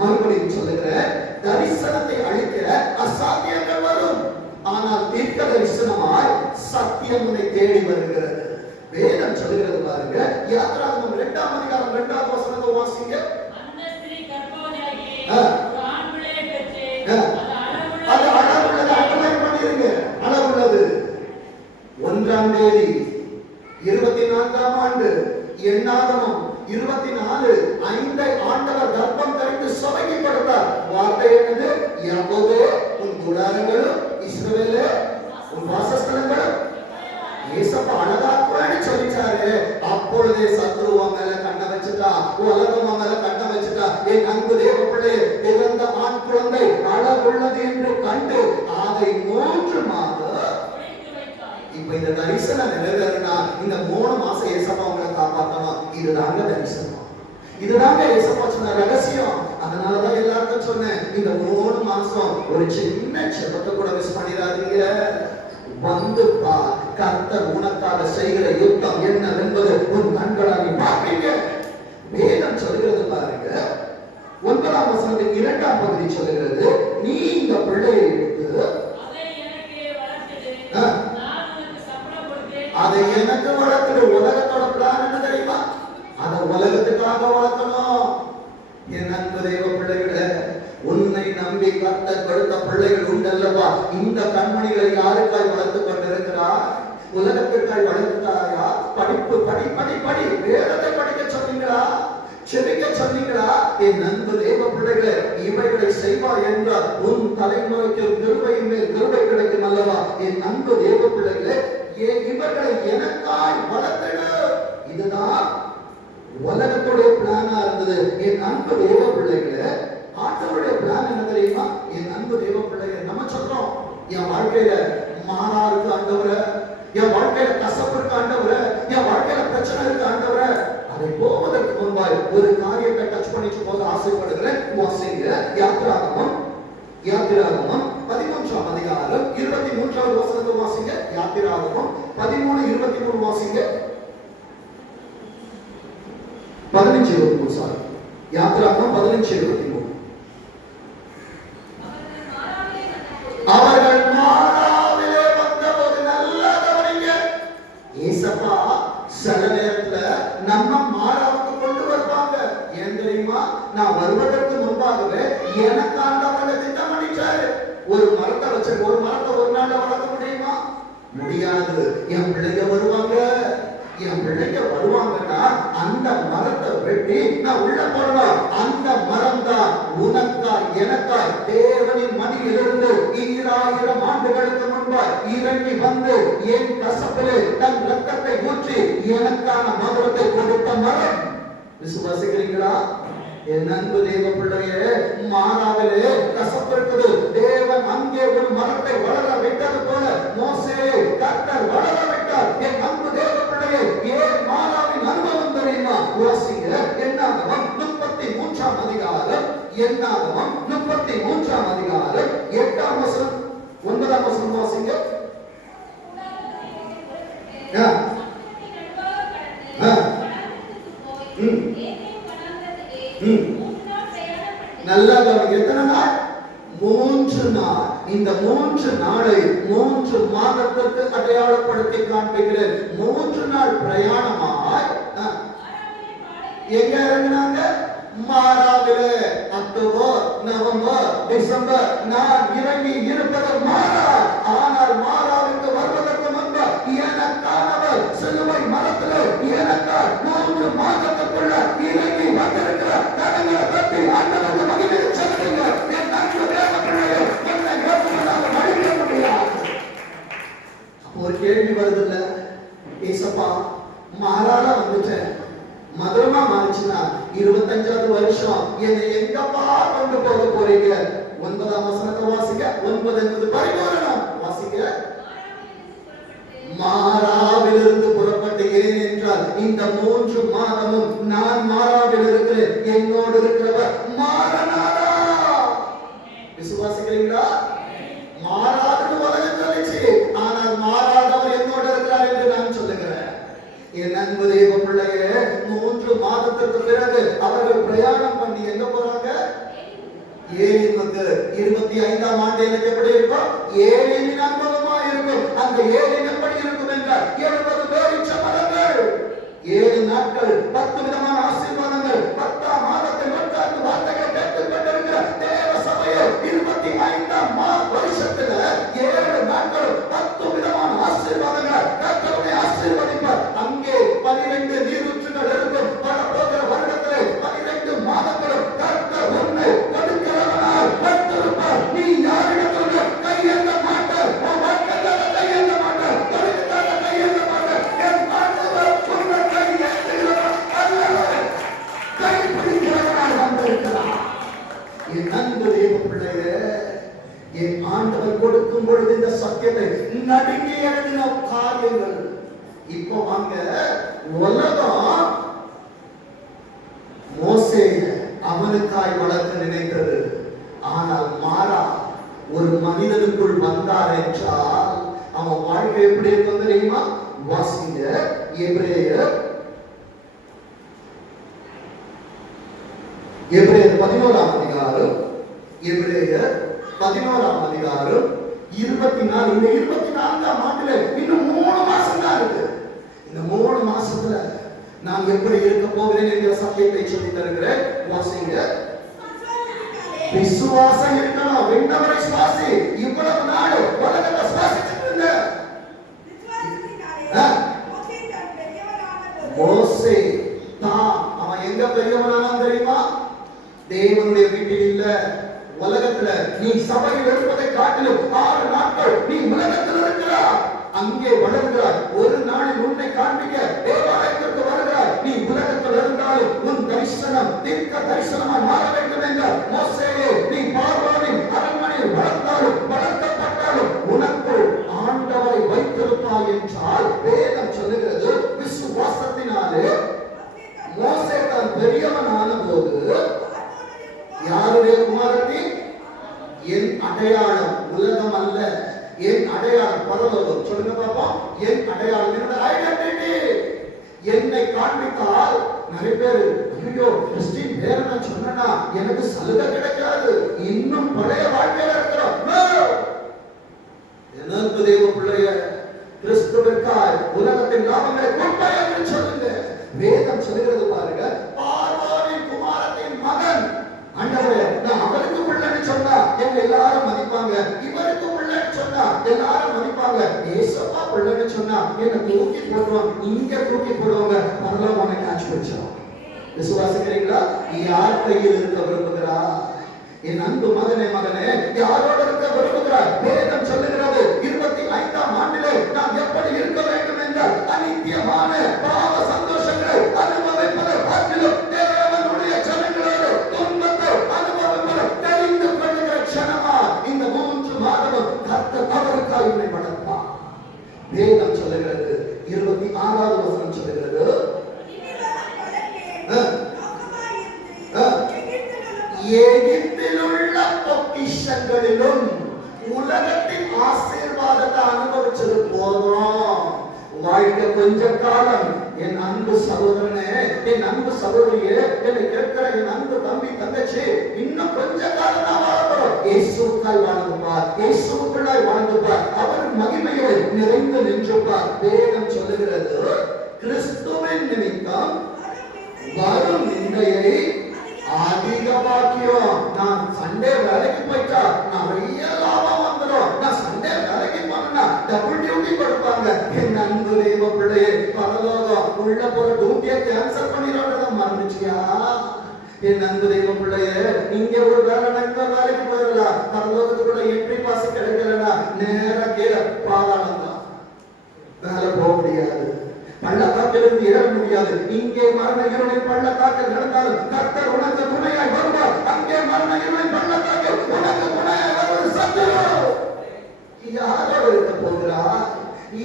மறுபடியும் சொல்லுகிறேன், தரிசனத்தை அழிக்க அசாத்தியங்கள் வரும், ஆனால் தீர்க்க தரிசனமாய் சத்தியம் உன்னை தேடி வருகிறது. வேதம் சொல்லுகிறது பாருங்க, யாத்திராகமம் 2ஆம் அதிகாரம் 2வது வசனத்தை வாசிங்க. அந்த ஸ்திரீ கர்ப்பவதியாகி ஒரு ஆண் பிள்ளையை பெற்று அது அளவுள்ளது, அண்டர்லைன் பண்ணிருங்க, அளவுள்ளது. 1ஆம் தேதி 24ஆம் ஆண்டு எண்ணாகமம் 24 5 ஆண்டவர் கர்ப்பம் தரித்து சபைக்கு கொடுத்தார். வார்த்தை என்னது? யாக்கோபே உன் கூடாரங்களும், இஸ்ரவேலே உன் வாசஸ்தலங்களும். ஏசப்பா அழகாக்குவான்னு சொல்லிச்சாரு. அப்பொழுதே சத்ருவ மேல கண்ண வச்சுட்டா, உலகமா மேல கண்ண வச்சுட்டா. என் அன்பு தேவ பிள்ளை, பிறந்த ஆண் குழந்தை அளவுள்ளது என்று கண்டு அதை 3 மாதம். இப்ப இந்த தரிசனம் நிறைவேறினா இந்த 3 மாசம் ஏசப்பா உங்களை காப்பாற்றணும். இதுதாங்க தரிசனம், இதுதாங்க ஏசப்பா சொன்ன ரகசியம். அதனாலதான் எல்லாருக்கும் சொன்னேன், இந்த 3 மாசம் ஒரு சின்ன செபத்தை கூட மிஸ் பண்ணிடாதீங்க. வந்து பார், கர்த்தர் உனக்காக செய்கிற யுத்தம் என்னவென்பது உன் கண்களால் நீ பார்ப்பீங்க. வேதம் சொல்கிறது பாருங்க, 9ஆம் வசனத்தின் 2ஆம் பகுதி சொல்கிறது, நீ இந்த பிள்ளையை எடுத்து அதை எனக்கு வளர்க்கிற. உலகத்தோட பிளான் என்ன தெரியுமா? அதை உலகத்துக்காக வளர்க்கணும். என் அன்பு தேவ பிள்ளைகளே, உன்னை நம்பி கர்த்தர் கொடுத்த பிள்ளைகள் உண்டல்லவா? இந்த கண்மணிகளை யாருக்காய் வளர்த்து கொண்டிருக்கிறார்? உலகத்திற்காய் வளர்த்தாயா? படிப்பு படி படி படி, வேதத்தை படிக்க சொன்னீங்களா? செபிக்க சொன்னீங்களா? என் அன்பு தேவ பிள்ளைகளே, இவைகளை செய்வார் என்றால் உன் தலைமுறைக்கு கிருபையின் மேல் கிருபை கிடைக்கும் அல்லவா? என் அன்பு தேவ பிள்ளைகளே, இவர்களை எனக்காய் வளர்த்திடு. இதுதான் உலகத்துடைய பிளானா இருந்தது. என் அன்பு தேவ பிள்ளைகளே, ஆண்டவருடைய பிளான் என்ன தெரியுமா? என் அன்பு தேவ பிள்ளைகளை, நம்ம சொல்றோம் என் வாழ்க்கையில மாறா இருக்கு ஆண்டவரே, என் வாழ்க்கையில கசப்பு இருக்கு ஆண்டவரே, என் வாழ்க்கையில பிரச்சனை இருக்கு ஆண்டவரே. அதை போவதற்கு முன்பாய் ஒரு காரியத்தை டச் பண்ணிட்டு போக ஆசைப்படுகிறேன். வாசிங்க யாத்திராகமம் 13ஆம் அதிகாரம் 23வது வசனத்தை வாசிங்க. யாத்திராகமம் 13:23 வாசிங்க. 15:23 சாரி, யாத்திராகமம் 15:23. அவர்கள் மாறாவிலே வந்தபோது, நல்லா கவனிங்க, ஏசப்பா ஏசப்பா சில நேரத்துல நம்ம மாறாவுக்கு கொண்டு வருவாங்க. ஏன் தெரியுமா? நான் வருவதற்கு முன்பாகவே எனக்கு ஆண்டவங்க திட்டம் பண்ணிட்டாரு. ஒரு மரத்தை வச்சு ஒரு மரத்தை ஒரு நாள்ல வளர்க்க முடியுமா? முடியாது. என் பிள்ளைங்க வருவாங்க, என் பிள்ளைங்க வருவாங்கன்னா அந்த மரத்தை வெட்டி நான் உள்ள போடணும். அந்த மரம் தான் உனக்காய் எனக்காய் தேவனின் மடியிலிருந்து 2000 ஆண்டுகளுக்கு முன்பாய் இறங்கி வந்து என் கசப்பிலே தன் ரத்தத்தை ஊற்றி எனக்கான மதுரத்தை கொடுத்த மரம். விசுவாசிக்கிறீங்களா? என் அன்பு தேவ பிள்ளையே, மாறாவிலே கசப்பு இருக்குது. தேவன் அங்கே ஒரு மரத்தை வளர வைத்தது போல மோசேயை கர்த்தர் வளர வைத்தார். என் அன்பு தேவ பிள்ளையே, ஏன் மாறாவின் அனுபவம் தெரியுமா? வாசிங்க என்னாகமம் 33ஆம் அதிகாரம், என்னாகமம் 33ஆம் அதிகாரம் 8ஆம் வசனம் 9ஆம் வசனம் வாசிங்க. நல்லா எத்தனை நாள்? 3 நாள். இந்த 3 நாளை 3 மாதத்திற்கு அடையாளப்படுத்தி காண்பிக்கிறேன். 3 நாள் பிரயாணமாய் எங்க இறங்கினாங்க? மாறாவிலே. அக்டோபர், நவம்பர், டிசம்பர் நான் இறங்கி இருப்பது மாறா. ஆனால் மாறாவிற்கு வருவதற்கு முன்பு எனக்கானவர் சிலுவை மரத்திலே எனக்கால் 3 மாதத்துக்குள்ள இறங்கி வந்திருக்கிற கரங்களை தட்டி ஆண்டவருக்கு மகிமை செலுத்துங்க. என் அன்பு தேவ பிள்ளையே, என்னை ஏற்றுக்கொள்ளாத வழியே முடியாது. ஒரு கேள்வி வருதுல்ல, ஏசப்பா மாறால வந்துட்டேன், மதுரமா மாறிச்சுன்னா 25வது வருஷம் என்னை எங்கப்பா கொண்டு போக போறீங்க? 9ஆம் வசனத்தை வாசிங்க. 9 என்பது பரிபூரணம். வாசிங்க. மாறாவிலிருந்து புறப்பட்டு ஏன் என்றால் இந்த 3 மாதமும் நான் மாறாவில் இருக்கிறேன், என்னோடு இருக்கிறவர் மாறனாரா. விசுவாசிக்கிறீங்களா? மாறாது உலகம் சொல்லிச்சு, ஆனால் மாறாதவர் என்னோடு இருக்கிறார் என்று நான் சொல்லுகிறேன். என் அன்பு தேவ பிள்ளையே, 3 மாதத்திற்கு பிறகு அவர்கள் பிரயாணம் பண்ணி எங்க போறாங்க? ஏலிமுக்கு. 25ஆம் ஆண்டு எனக்கு எப்படி இருக்கும்? ஏலிமின் அனுபவமா இருக்கும். அந்த ஏலிம் எப்படி இருக்கும் என்றால் 70 பேரிச்ச மரங்கள், 7 நாட்கள் 10 விதமான ஆசீர்வாதங்கள். 10ஆம் மாதத்தில் உட்கார்ந்து வார்த்தைகளை கேட்டுக் கொண்டிருக்கிற தேவ சபையை 25ஆம் வருஷத்துல 7 நாட்கள் 10 விதமான ஆசீர்வாதங்கள் கர்த்தருடைய ஆசீர்வதிப்பார். அங்கே 12 நீரூற்றுகள் இருக்கும். வரப்போகிற வருடத்திலே 12 மாதங்களும் கர்த்தர் ஒன்று கொடுக்கிறவனால் வைத்திருப்பார். நீ யாரிடத்திலும் கையெழுந்த மாட்டார், உன் வாழ்க்கையில கையெழுந்த மாட்டார், தொழிலுக்காக கையெழுந்த மாட்டார். என் ஆண்டவர் உன்னை கையெழுத்துகிறவர் அல்லவர், கைப்பிடிக்கிறவனாக வந்திருக்கிறார். என் அன்பு தேவ பிள்ளையே, என் ஆண்டவர் கொடுக்கும் பொழுது இந்த சத்தியத்தை நடுங்கி எழுதின காரியங்கள். இப்போ வாங்க, உலகம் மோசேயை அவனுக்காய் வளர்க்க நினைத்தது. ஆனால் மாறா ஒரு மனிதனுக்குள் வந்தார் என்றால் அவன் வாழ்க்கை எப்படி இருக்கும் தெரியுமா? வாசிங்க. எபிரேயர் 11ஆம் அதிகாரம், எபிரேயர் 11ஆம் அதிகாரம் 24. இந்த 24ஆம் ஆண்டுல இன்னும் 3 மாசம் தான் இருக்கு. இந்த 3 மாசத்துல நான் எப்படி இருக்க போகிறேன் என்ற சத்தியத்தை சொல்லி தருகிறேன். வாசிங்க. விசுவாசம் இருக்கணும். விண்ணவரை சுவாசி. இவ்வளவு நாள் உலகத்தை சுவாசிச்சுட்டு இருந்த மோசே தான் அவன் எங்க பெரியவனானான் தெரியுமா? தேவனுடைய வீட்டில் இல்ல, உலகத்துல. நீ சபையில் இருப்பதை காட்டிலும் 6 நாட்கள் நீ உலகத்தில் இருக்கிறாய். அங்கே வளர்கிறாய். ஒரு நாளில் உன்னை காண்பிக்க தேவாலயத்திற்கு வருகிறாய். நீ உலகத்தில் இருந்தாலும் உன் தரிசனம் தீர்க்க தரிசனமாய் மாற வேண்டும் என்றால் மோசேயே, நீ பார்வோனின் அரண்மனையில் வளர்ந்தாலும் வளர்க்கப்பட்டாலும் உனக்குள் ஆண்டவரை வைத்திருப்பாய் என்றால் வேதம் சொல்லுகிறது. விசுவாசத்தினாலே மோசே தான் பெரியவன் ஆன போது யாருடைய குமாரத்தி? என் அடையாளம் உலகம் அல்ல, என் அடையாளம் பரலோகம். சொல்லுங்க பாப்போம். என் அடையாளம், என்னோட ஐடென்டிட்டி. என்னை காண்பித்தால் நிறைய பேர், ஐயோ கிறிஸ்டின் வேற நான் சொன்னா எனக்கு சலுகை கிடைக்காது, இன்னும் பழைய வாழ்க்கையில இருக்கிறோம். எனக்கு தேவ பிள்ளைய, கிறிஸ்து கிறிஸ்துவிற்காய் உலகத்தின் லாபங்களை கொண்டே என்று சொல்லுங்க. வேதம் சொல்லுகிறது பாருங்க, பார்வோனின் குமாரத்தின் மகன். ஆண்டவரே, நான் அவருக்கு பிள்ளைன்னு சொன்னா எங்க எல்லாரும் மதிப்பாங்க, இவருக்கு பிள்ளைன்னு சொன்னா எல்லாரும் மதிப்பாங்க, ஏசப்பா பிள்ளைன்னு சொன்னா என்ன தூக்கி போடுவாங்க, இங்க தூக்கி போடுவாங்க, பரலோகமான காட்சி வச்சோம். விசுவாசிக்கிறீங்களா? யார் கையில் இருக்க விரும்புகிறா? என் அன்பு மகனே, மகனே, யாரோட இருக்க விரும்புகிறார்? வேதம் சொல்லுகிறது 25ஆம் ஆண்டிலே நாம் எப்படி இருக்க வேண்டும் என்றால் அநித்தியமான பாவ சந்தோஷங்களை அனுபவிப்பதை பார்க்கிலும் தேவனுடைய ஜனங்களோடு துன்பத்தை அனுபவிப்பதை தெரிந்து கொள்கிற க்ஷணமா இந்த 3 மாதமும் கர்த்தர் அவருக்காக உன்னை வளர்ப்பார். வேதம் சொல்லுகிறது 26வது வசனம் சொல்லுகிறது, எகிப்தில் உள்ள பொக்கிஷங்களிலும் உலகத்தின் ஆசீர்வாதத்தை அனுபவிச்சது போதும். வாழ்க்கை கொஞ்ச காலம். என் அன்பு சகோதரனே, என் அன்பு சகோதரியே, என்னை கேட்கிற என் அன்பு தம்பி தங்கச்சி, இன்னும் கொஞ்ச காலம் தான் வாழப்போறோம். இயேசுவுக்காய் வாழ்ந்துப்பார், இயேசுவுக்குள்ளாய் வாழ்ந்துப்பார், அவர் மகிமையை நிறைந்து நின்றுப்பார். வேதம் சொல்லுகிறது, கிறிஸ்துவின் நிமித்தம் வரும் நிந்தையை அதிக பாக்கியம். நான் சண்டே வேலைக்கு போயிட்டா நிறைய லாபம் வந்துடும். நான் சண்டே வேலைக்கு போனா டபுள் டியூட்டி கொடுப்பாங்க. என் அன்பு தெய்வ பிள்ளையே, பரலோகம் உள்ள போற டியூட்டியை கேன்சல் பண்ணிடுறத மறந்துச்சியா? என் அன்பு தெய்வ பிள்ளையே, இங்க ஒரு வேலை நண்ப வேலைக்கு போயிடலாம், பரலோகத்துக்குள்ள என்ட்ரி பாஸ் கிடைக்கலன்னா நேரா கீழே பாதாளம் தான், வேலை போக முடியாது, பள்ளத்தாக்கிலிருந்து ஏற முடியாது. இங்கே மரண இருளின் பள்ளத்தாக்கில் நடந்தாலும் கர்த்தர் உனக்கு துணையாய் வருவார். அங்கே மரண இருளின் பள்ளத்தாக்கில் உனக்கு துணையாய் வருவது சத்தியம். யாரோடு இருக்க போகிறா?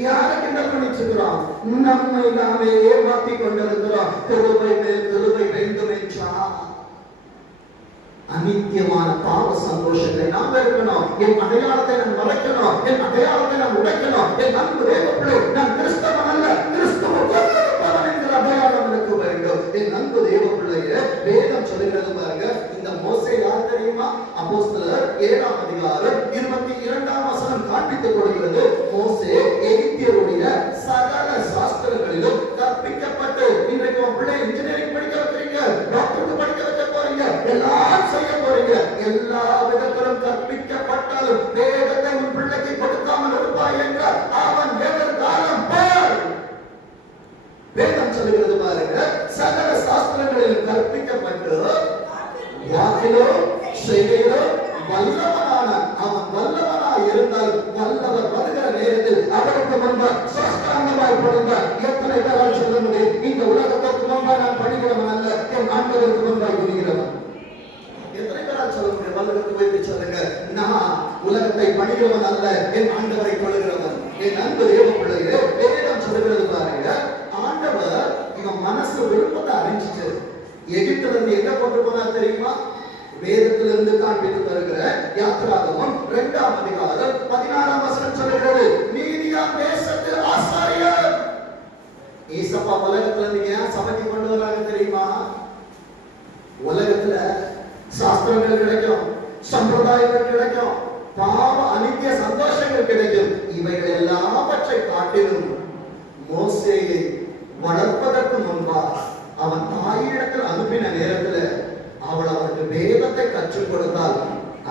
யாரை கிண்டல் பண்ணிச்சுக்கிறோம்? நம்மை நாமே ஏமாற்றி கொண்டிருக்கிறோம். கிருபை மேல் கிருபை வேண்டும் என்றா அநித்தியமான பாவ சந்தோஷங்களை நாம் இருக்கணும். என் அடையாளத்தை நான் மறைக்கணும், என் அடையாளத்தை நான் உடைக்கணும். என் அன்பு தேவ பிள்ளை, நான் கிறிஸ்தவன் அல்ல, கிறிஸ்துவுக்குள் இருப்பவன் என்கிற அடையாளம் இருக்க வேண்டும். என் அன்பு தேவ பிள்ளையே, வேதம் சொல்லுகிறது பாருங்க, இந்த மோசே யார் தெரியுமா? அப்போஸ்தலர் 7ஆம் அதிகாரம் 22ஆம் வசனம் காண்பித்துக் கொடுக்கிறது. மோசே எகிப்தியருடைய சகல சாஸ்திரங்களிலும் கற்பிக்கப்பட்டு, இன்றைக்கு உன் பிள்ளை இன்ஜினியரிங் படிக்க வைக்கிறீங்க, டாக்டருக்கு படிக்க வைக்க போறீங்க, எல்லாம் செய்ய போறீங்க, எல்லா விதத்திலும் கற்பிக்கப்பட்டாலும் வேதத்தை உன் பிள்ளைக்கு கொடுக்காமல் இருப்பாய் என்றால் அவன் எதிர்காலம் பார். வேதம் சொல்லுகிறது பாருங்க, சகல சாஸ்திரங்களிலும் கற்பிக்கப்பட்டு வாக்கிலோ செய்கையிலோ வல்லவனான அவன் வல்லவனாய் இருந்தால் வல்லவர் வருகிற நேரத்தில் அவருக்கு முன்பாக சாஸ்திராங்கமாய் படுவார். எத்தனை பேரால் சொல்ல முடியும்? இந்த உலகத்திற்கு முன்பாக நான் படிக்கிறவன் அல்ல, என் ஆண்டவருக்கு முன்பாய் புரிகிறவன். எத்தனை பேரால் சொல்ல முடியும்? வல்லவருக்கு வைத்து சொல்லுங்க, நான் உலகத்தை படிக்கிறவன் அல்ல, என் ஆண்டவரை கொள்கிறவன். என் அன்பு தேவ பிள்ளைகளே, வேதம் சொல்லுகிறது பாருங்க, ஆண்டவர் இவன் மனசு விருப்பத்தை அறிஞ்சிட்டு எகிப்திலிருந்து எங்க கொண்டு போனார் தெரியுமா? வேதத்திலிருந்து காண்பித்து வருகிற யாத்திராகமம் 2ஆம் அதிகாரம் 16ஆம் வசனம் சொல்லுகிறது, மீதியான் தேசத்து ஆசாரியர். ஏசப்பா உலகத்துல நீங்க ஏன் சபைக்கு கொண்டு வராங்க தெரியுமா? உலகத்துல சாஸ்திரங்கள் கிடைக்கும், சம்பிரதாயங்கள் கிடைக்கும், பாவ அநித்திய சந்தோஷங்கள் கிடைக்கும். இவைகள் எல்லாவற்றை காட்டிலும் மோசேயை வளர்ப்பதற்கு முன்பாக அவன் தாயிடத்தில் அனுப்பின நேரத்துல அவள் அவனுக்கு வேதத்தை கற்றுக் கொடுத்தால்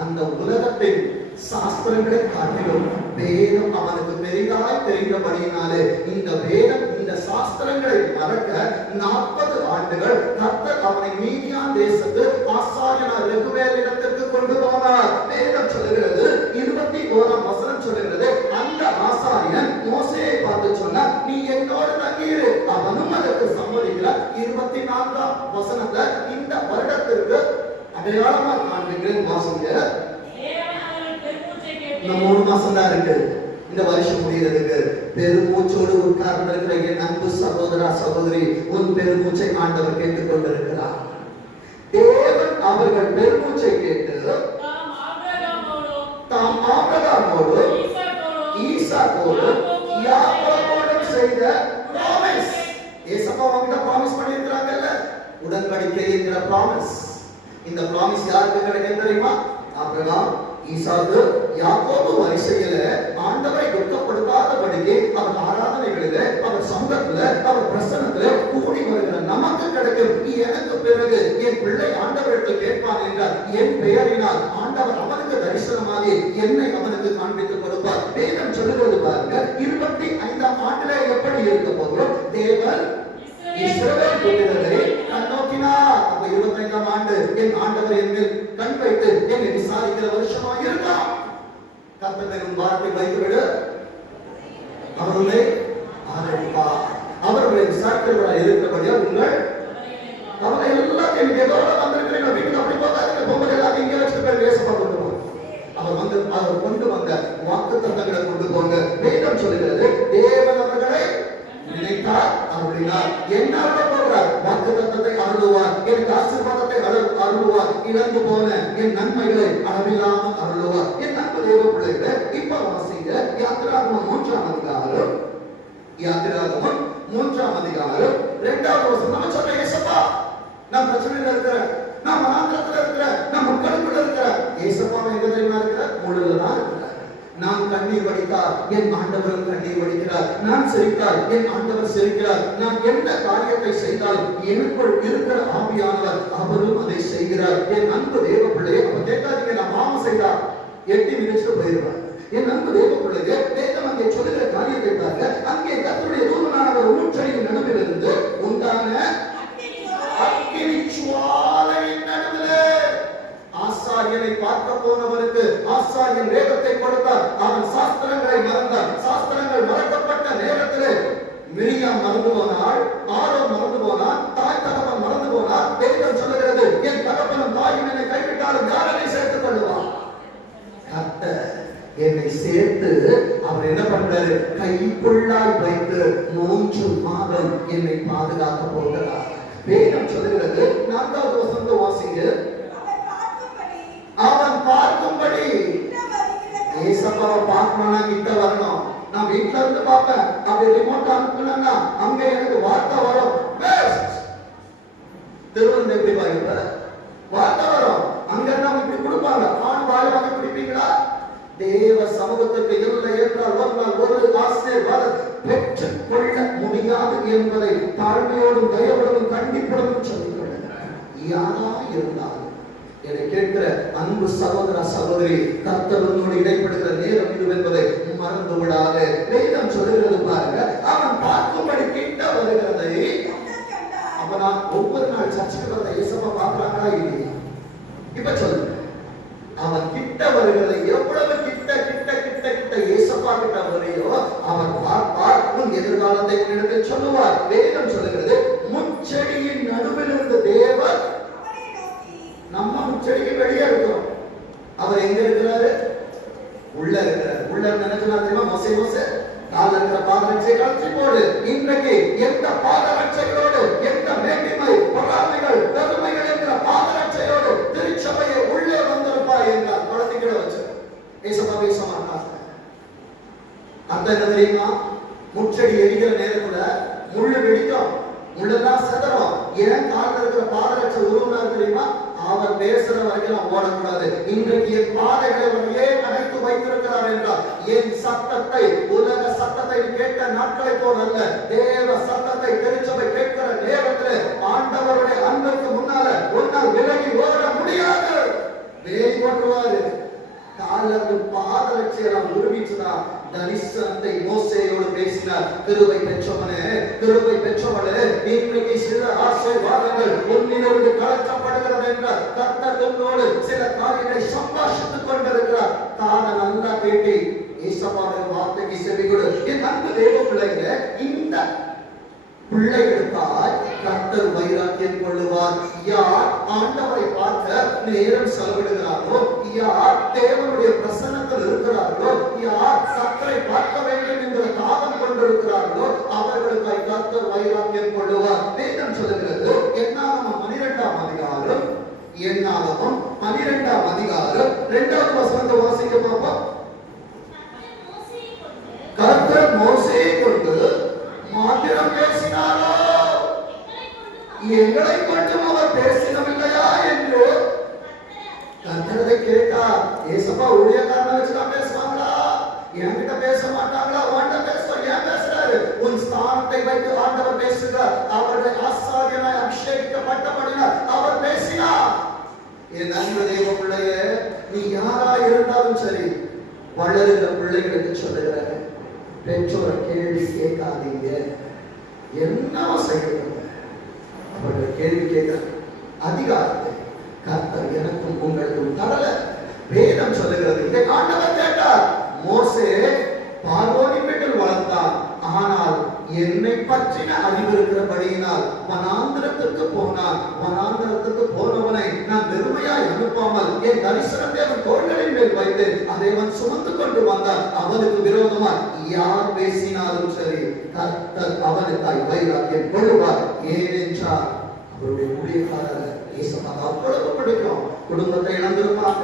அந்த உலகத்தின் சாஸ்திரங்களை காட்டிலும் வேதம் அவனுக்கு பெரிதாய் தெரிந்தபடியினாலே இந்த வேதம் இந்த சாஸ்திரங்களை மறக்க 40 ஆண்டுகள் கர்த்தர் அவனை மீதியான் தேசத்து ஆசாரியனார் ரெகுவேலிடத்திற்கு கொண்டு போனார். வேதம் சொல்லுகிறது 21ஆம் வசனம் சொல்லுகிறது, அந்த ஆசாரியன் மோசேயை பார்த்து சொன்னார், நீ என்னோடு தங்கியிரு. அவனும் அதற்கு சம்மதிக்கிறார். 24ஆம் வசனத்துல இந்த வருடத்திற்கு அடையாளமா காண்பிக்கிறேன், வாசிங்க. இந்த 3 மாசம் தான் இருக்கு இந்த வருஷம் முடிகிறதுக்கு. பெருமூச்சோடு உட்கார்ந்து இருக்கிற என் அன்பு சகோதரா சகோதரி, உன் பெருமூச்சை ஆண்டவர் கேட்டுக் கொண்டிருக்கிறார். தேவன் அவர்கள் பெருமூச்சை கேட்டு தாம் ஆபிரகாமோடு ஈசாக்கோடு யாக்கோபோடும் செய்த ப்ராமிஸ். ஏசப்பா அவங்கிட்ட ப்ராமிஸ் பண்ணியிருக்கிறாங்கல்ல, உடன்படிக்கை என்கிற ப்ராமிஸ். இந்த ப்ராமிஸ் யாருக்கு கிடைக்கும் தெரியுமா? ஆபிரகாம், ஈசாக்கு யாக்கோபு வரிசையில ஆண்டவரை துக்கப்படுத்தாதபடிக்கு அவர் ஆராதனைகளில, அவர் சங்கத்துல, அவர் பிரசனத்துல கூடி வருகிற நமக்கு கிடைக்கும். எனக்கு பிறகு என் பிள்ளை ஆண்டவருக்கு கேட்பான் என்றால் என் பெயரினால் ஆண்டவர் அவனுக்கு தரிசனமாகி என்னை அவனுக்கு காண்பித்துக் கொடுப்பார். வேதம் சொல்லுகிறது பாருங்க, 25ஆம் ஆண்டிலே எப்படி இருக்க போகிறோம்? தேவன் இஸ்ரவேல் புத்திரரை கண்ணோக்கினார். அப்ப 25ஆம் ஆண்டு என் ஆண்டவர் என் மேல் கண் வைத்து என்னை விசாரிக்கிற வருஷமா இருக்கான். கர்த்தரின் வார்த்தை வைத்துவிடு, அவர்களை ஆதரிப்பார். அவர்களை விசாரிக்கிறவர்களாக இருக்கிறபடியா உங்கள் கவலை எல்லாத்தையும் எதோட வந்திருக்கிறீங்க. வீட்டுக்கு அப்படி போகாதீங்க, பொங்கல் எல்லாத்தையும் இங்கே வச்சுட்டு போய் பேச பார்த்துட்டு அவர் கொண்டு வந்த வாக்கு தத்தங்களை கொண்டு போங்க. வேதம் சொல்லுகிறது, தேவன் அவர்களை நினைத்தார், அருளினார். என்ன அருள போகிறார்? வாக்கு தத்தத்தை அருளுவார், எனக்கு ஆசீர்வாதத்தை அருளுவார், இழந்து போன என் நன்மைகளை அளவில்லாமல் அருளுவார். என் நண்பு தேவ பிள்ளைகளை இப்ப வாசிங்க. யாத்திராகமம் 3ஆம் அதிகாரம், யாத்திராகமம் 3ஆம் அதிகாரம் 2வது வசனம். நம்ம சொல்ல, ஏசப்பா நான் பிரச்சனையில இருக்கிறேன், நான் மனாந்திரத்துல இருக்கிறேன், நான் முட்களுக்குள்ள இருக்கிறேன். ஏசப்பா எங்க தெரியுமா இருக்கிற? முழுதான் இருக்கிறார். நான் கண்ணீர் வடித்தார், என் ஆண்டவர் கண்ணீர் வடிக்கிறார். நான் சிரித்தார், என் ஆண்டவர் சிரிக்கிறார். நான் எந்த காரியத்தை செய்தால் எனக்குள் இருக்கிற ஆவியானவர் அவரும் அதை செய்கிறார். என் அன்பு தேவ பிள்ளையை அப்ப கேட்காதீங்க, நான் பாவம் செய்தார் எட்டி மிதிச்சுட்டு போயிடுவார். என் அன்பு தேவ பிள்ளையை வேதம் அங்கே சொல்லுகிற காரியத்தை பார்க்க, அங்கே கர்த்தருடைய தூதனானவர் ஊற்றடியின் நடுவில் இருந்து உண்டான அக்கினி ஜுவாலையின் நடுவிலே ஆசாரியனை பார்க்க போனவனுக்கு ஆசாரியன் வேதத்தை கொடுத்தார். அவன் சாஸ்திரங்களை மறந்தான். சாஸ்திரங்கள் மறக்கப்பட்ட நேரத்திலே மிரியாம் மறந்து போனாள், ஆரோன் மறந்து போனான், தாய் தகப்பன் மறந்து போனார். வேதம் சொல்லுகிறது, என் தகப்பனும் தாயும் என்னை கைவிட்டாலும் யார் என்னை சேர்த்துக் கொள்ளுவார்? கர்த்தர் என்னை சேர்த்து அவர் என்ன பண்றாரு? கைக்குள்ளாய் வைத்து 3 மாதம் என்னை பாதுகாக்க போகிறார். வேதம் சொல்லுகிறது, 4வது வசனத்தை வாசிங்க. அவன் பார்க்கும்படி, ஏசப்பாவை பார்க்கணும்னா கிட்ட வரணும். நான் வீட்டுல இருந்து பார்ப்பேன், அப்படி ரிமோட் அனுப்புனா அங்க எனக்கு வார்த்தை வரும். திருவண்ண எப்படி பாருங்க, வார்த்தை வரும். அங்க நம்ம இப்படி கொடுப்பாங்க, ஆண் வாழ வாங்க பிடிப்பீங்களா? தேவ சமூகத்துக்கு இல்லை என்றால் ஒரு நாள் ஒரு ஆசீர்வாதம் பெற்றுக் கொள்ள முடியாது என்பதை தாழ்மையோடும் தயவோடும் கண்டிப்புடன் சொல்லிக்கொள்ள யாரா இருந்தாலும் என்னை கேட்கிற அன்பு சகோதர சகோதரி, கர்த்தர் உன்னோடு இடைப்படுகிற நேரம் இது என்பதை மறந்து விடாத. வேதம் சொல்லுகிறது பாருங்க, அவன் பார்க்கும்படி கிட்ட வருகிறதை. அப்ப நான் ஒவ்வொரு நாள் சர்ச்சுக்கு வந்த இயேசுவை பார்க்கறாங்களா இல்லையா? இப்ப சொல்லுங்க, அவன் கிட்ட வருகிறதை எவ்வளவு கிட்ட கிட்ட கிட்ட கிட்ட இயேசுப்பா கிட்ட வரையோ அவன் பார்ப்பார், உன் எதிர்காலத்தை எடுத்து சொல்லுவார். வேதம் சொல்லுகிறது, முச்செடியின் நடுவில் இருந்த தேவன், நம்ம முச்செடிக்கு வெளியே இருக்கிறோம், அவர் எங்க இருக்கிறாரு? உள்ள இருக்கிறார். உள்ள நினைச்சா தெரியுமா? மோசே மோசே கால இருக்கிற பாதரட்சை கழற்றி போடு. இன்றைக்கு எந்த பாதரட்சைகளோடு, எந்த மேன்மை பொறாமைகள் பெருமைகள் என்கிற பாதரட்சையோடு திருச்சபையை உள்ளே வந்திருப்பாய் என்றார். குழந்தைகளை வச்சு ஏசப்பா பேச மாட்டாங்க. அந்த என்ன தெரியுமா? முச்செடி எரிகிற நேரத்துல முள்ளு வெடிக்கும், முள்ளெல்லாம் செதறும். ஏன் காலில் இருக்கிற பாதரட்சை உருவனார் தெரியுமா? அவர் பேசுற வரைக்கும் ஓடக்கூடாது. இன்றைக்கு என் பாதைகளை ஏன் அடைத்து வைத்திருக்கிறார் என்றால், என் சத்தத்தை, உலக சத்தத்தை கேட்ட நாட்களை போல் அல்ல, தேவ சத்தத்தை திருச்சபை கேட்கிற நேரத்தில் ஆண்டவருடைய அன்புக்கு முன்னால ஒன்னால் விலகி ஓட முடியாது. வேலி போட்டுருவாரு. காலிலிருந்து பாதரட்சையெல்லாம் உருவிச்சுதான் தரிசனத்தை மோசேயோடு பேசினார். கிருபை பெற்றவனே, கிருபை பெற்றவனே, இன்றைக்கு சில ஆசீர்வாதங்கள் உன்னிலிருந்து கலக்கப்படுகிறது என்றார். கர்த்தர் உன்னோடு சில காரியங்களை சம்பாஷித்துக் கொண்டிருக்கிறார். காதை நல்லா கேட்டி ஏசப்பாவின் வார்த்தைக்கு செவி கொடு. என் அன்பு தேவ பிள்ளைகளே, இந்த பிள்ளைகளுக்காய் கர்த்தர் வைராக்கியம் கொள்ளுவார். யார் ஆண்டவரை பார்க்க நேரம் செலவிடுகிறார்களோ, யார் தேவனுடைய பிரசன்னத்தில் இருக்கிறார்களோ, யார் கர்த்தரை பார்க்க வேண்டும் என்ற தாகம் கொண்டிருக்கிறார்களோ, அவர்களுக்காய் கர்த்தர் வைராக்கியம் கொள்ளுவார். வேதம் சொல்லுகிறது, என்னாகமம் 12ஆம் அதிகாரம், என்னாகமம் 12ஆம் அதிகாரம் 2வது வசனத்தை வாசிக்க பார்ப்போம். கர்த்தர் மோசேயை கொண்டு மாத்திரம் பேசினாரோ, எங்களை கொண்டும் அவர் பேசினவில்லையா என்று கர்த்தரதை கேட்டா ஏசப்பா ஊழியக்காரனை வச்சுதான் பேசுவாங்களா, என்கிட்ட பேச மாட்டாங்களா? வாண்ட பேசுவார். ஏன் பேசுறாரு? உன் ஸ்தானத்தை வைத்து ஆண்டவர் பேசுகிறார். அவர்கள் ஆசாரியனாய் அபிஷேகிக்கப்பட்டபடியால் அவர் பேசினார். என் அன்பு தேவ பிள்ளையே, நீ யாரா இருந்தாலும் சரி, வளருகிற பிள்ளைகளுக்கு சொல்லுகிறேன், பெற்றோரை கேள்வி கேட்காதீங்க. என்ன செய்யணும்? அவர்கள் கேள்வி கேட்கிற அதிகாரத்தை கர்த்தர் எனக்கும் உங்களுக்கும் தரல. வேதம் சொல்லுகிறது. இதை ஆண்டவர் கேட்டார். மோசே பார்வோனின் வீட்டில் வளர்ந்தான், ஆனால் என்னை பற்றின அறிவு இருக்கிறபடியினால் வனாந்திரத்திற்கு போனான். வனாந்திரத்துக்கு போனவனை நான் வெறுமையாய் அனுப்பாமல் என் தரிசனத்தை அவன் தோள்களின் மேல் வைத்து அதை அவன் சுமந்து கொண்டு வந்தான். அவனுக்கு விரோதமாய் யார் பேசினாலும் சரி, கர்த்தர் அவனுக்காய் வைராக்கியம் கொள்ளுவார். ஏனென்றால் அவருடைய ஊழியக்காரர் ஏசப்பாவை அவ்வளவு பிடிக்கும். குடும்பத்தை இழந்திருப்பாங்க,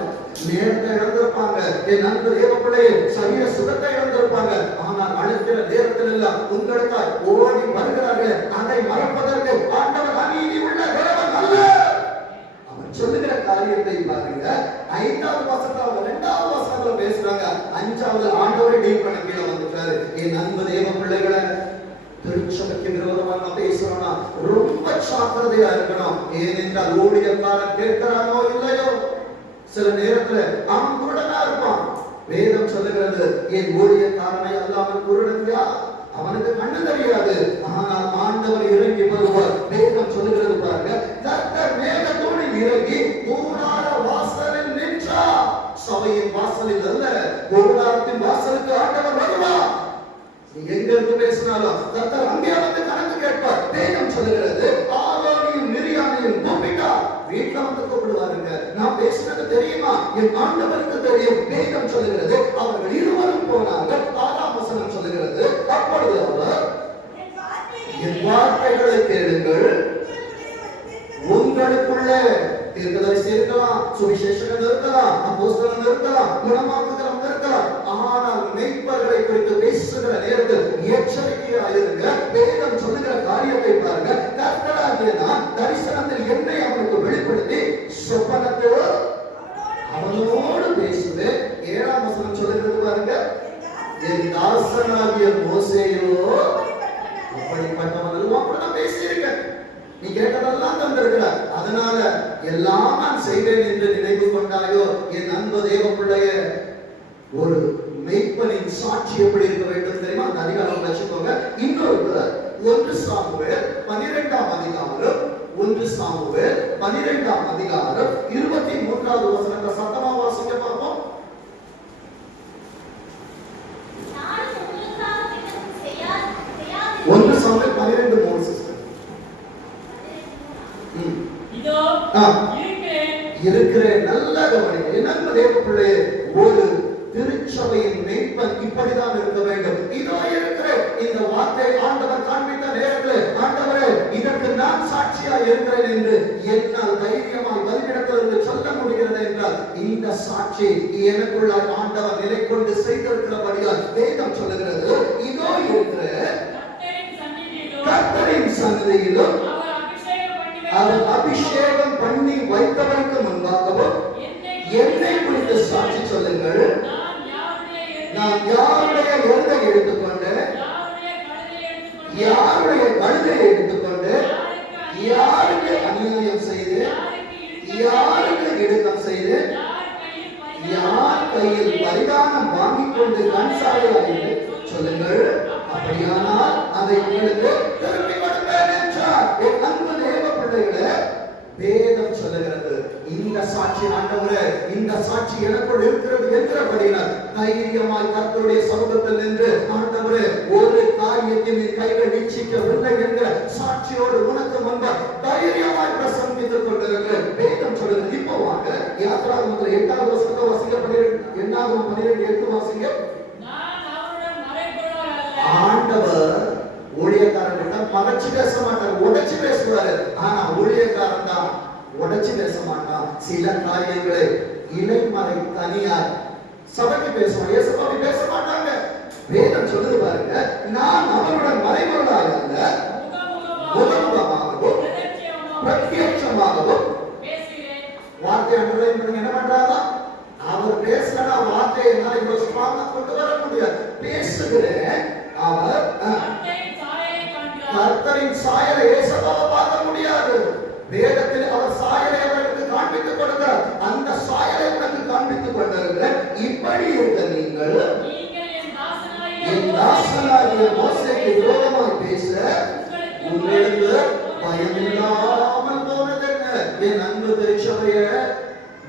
நேரத்தை இழந்திருப்பாங்க, என் அன்பு தேவ பிள்ளையே சரீர சுகத்தை இழந்திருப்பாங்க. ஆனால் அழைக்கிற நேரத்தில் எல்லாம் உங்களுக்காய் ஓடி வருகிறார்கள். அதை மறப்பதற்கு ஆண்டவர் அநீதி உள்ள தேவன் அல்ல. அவன் சொல்லுகிற காரியத்தை பாருங்க. 5வது வசனத்துல 2வது வசனத்துல பேசுறாங்க. 5வது ஆண்டவரை டீல் பண்ண கீழே வந்துட்டாரு. என் அன்பு தேவ பிள்ளைகளை திருச்சபைக்கு விரோதமாக பேசுறோம்னா ரொம்ப ஜாக்கிரதையா இருக்கணும். ஏனென்றால் ஊழியக்காரன் கேட்கிறானோ இல்லையோ, சில நேரத்துல அவன் குருடனா இருப்பான். வேதம் சொல்லுகிறது, என் ஊழியக்காரனை அல்லாமல் குருடன் யார்? அவனுக்கு கண்ணு தெரியாது, ஆனால் ஆண்டவர் இறங்கி வருவார். வேதம் சொல்லுகிறது பாருங்க, கர்த்தர் மேகத்தோடு இறங்கி கூடார வாசலில் நின்றார். சபையின் வாசலில் அல்ல, கூடாரத்தின் வாசலுக்கு ஆண்டவர் வருவார். நீ எங்க இருந்து பேசினாலும் கர்த்தர் அங்கே வந்து கணக்கு கேட்பார். வேதம் சொல்லுகிறது, ஆரோனையும் மிரியாமையும் கூப்பிட்டார். வீட்டுல வந்து கூப்பிடுவாருங்க. நான் பேசினது தெரியுமா? என் ஆண்டவருக்கு தெரியும். வேதம் சொல்லுகிறது, அவர்கள் இருவரும் போனார்கள். 6ஆம் வசனம் சொல்லுகிறது, அப்பொழுது அவர், என் வார்த்தைகளை கேளுங்கள், உங்களுக்குள்ள தீர்க்கதரிசி இருக்கலாம், சுவிசேஷகன் இருக்கலாம், அப்போஸ்தலன் இருக்கலாம், குணமாக்குகிறவங்க இருக்கலாம். ஆனால் மெய்ப்பர்களை குறித்து பேசுகிற நேரத்தில் எச்சரிக்கையாக இருங்க. வேதம் சொல்லுகிற காரியத்தை பாருங்க. கர்த்தராகிய நான் தரிசனத்தில் என்னை அவனுக்கு வெளிப்படுத்தி சொப்பனத்தில் அவனோடு பேசுவேன். 7ஆம் வசனம் சொல்லுகிறது பாருங்க, என் தாசனாகிய மோசேயோ அப்படிப்பட்டவன் அப்படிதான் பேசியிருக்கேன். நீ கேட்டதெல்லாம் தந்திருக்கிறார். அதனால எல்லாம் நான் செய்வேன் என்று நினைவு கொண்டாயோ? என் அன்பு தேவ பிள்ளைய, ஒரு மெய்ப்பனின் சாட்சி எப்படி இருக்க வேண்டும் தெரியுமா? அந்த அதிகாரம் வச்சுக்கோங்க. இன்னொரு 1 சாமுவேல் 12ஆம் அதிகாரம், 1 சாமுவேல் 12ஆம் அதிகாரம் 23வது வசனத்தை சத்தமா வாசிக்க பார்ப்போம். 1 சாமுவேல் 12:3 சிஸ்டர். இருக்கிற நல்ல கவனிங்க. என்ன தேவ பிள்ளையே, ஒரு திருச்சபையின் மெய்ப்பன் இப்படிதான் இருக்க வேண்டும். இதோ இருக்கிற இந்த வார்த்தை ஆண்டவர் காண்பித்த நேரத்தில், ஆண்டவரே இதற்கு நான் சாட்சியா இருக்கிறேன் என்று என்னால் தைரியமாய் வலிமிடத்திலிருந்து சொல்ல முடிகிறது என்றால், இந்த சாட்சி எனக்குள்ள ஆண்டவர் நிலை கொண்டு செய்திருக்கிறபடியால் வேதம் சொல்லுகிறது, இதோ இருக்கிற கர்த்தரின் சந்நிதியிலும் அவர் அபிஷேகம் பண்ணி வைத்தவருக்கு முன்பாகவும் என்னை குறித்து சாட்சி சொல்லுங்கள். நான் யாருடைய எழுதை எடுத்துக்கொண்டு, யாருடைய கழுதை எடுத்துக்கொண்டு, யாருக்கு அநியாயம் செய்து, யாருக்கு இடுக்கம் செய்து, யார் கையில் பரிதானம் வாங்கிக் கொண்டு கண்சாலையாயிட்டு சொல்லுங்கள். அப்படியானால் அதை உங்களுக்கு திருப்பி கொடுப்பேன் என்றார். என் அன்பு தேவ பிள்ளைகளே, வேதம் சொல்லுகிறது, இந்த சாட்சி ஆண்டவரே, இந்த சாட்சி எனக்குள் இருக்கிறது என்றபடியால் தைரியமாய் கர்த்தருடைய சமூகத்தில் நின்று, ஆண்டவரே ஒரு காரியத்தை நீ கைகள் வீட்சிக்கவில்லை என்கிற சாட்சியோடு உனக்கு முன்பாக தைரியமாய் பிரசங்கித்துக் கொண்டிருக்கிறேன். வேதம் சொல்லுகிறது. இப்போ வாங்க யாத்திராகமத்தில் 8வது வசனத்தை வாசிக்க. 12:8 வாசிங்க. ஆண்டவர் ஊழியக்காரன் மறைச்சு பேச மாட்டார், உடைச்சு பேசுவாரு. ஆனா ஊழியக்காரன் தான் உடைச்சு பேச மாட்டான். சில காரியங்களை இலைமறை தனியார் சபைக்கு பேசுவான், இயேசுவை பேச மாட்டாங்க. வேதம் சொல்லுது பாருங்க, நான் அவருடன் மறைமுகமாக அல்ல, முகமுகமாகவும் பிரத்யட்சமாகவும் வார்த்தை அண்டர்லைன் பண்ணுங்க. என்ன பண்றாங்க? அவர் பேசுற வார்த்தை என்னால இவ்வளவு ஸ்ட்ராங்கா கொண்டு வர முடியாது. பேசுகிறேன், அவர் கர்த்தரின் சாயலை ஏசப்பாவை பார்க்க முடியாது. வேதத்தில் அவர் சாயலை அவருக்கு காண்பித்துக் கொடுக்கிறார். அந்த சாயலை உனக்கு காண்பித்துக் கொண்டிருக்கிறேன். இப்படி இருக்க நீங்கள் என் தாசனாகிய மோசேக்கு விரோதமாய் பேச உங்களுக்கு பயமில்லாமல் போனதென்ன? என் அன்பு திருச்சபையே,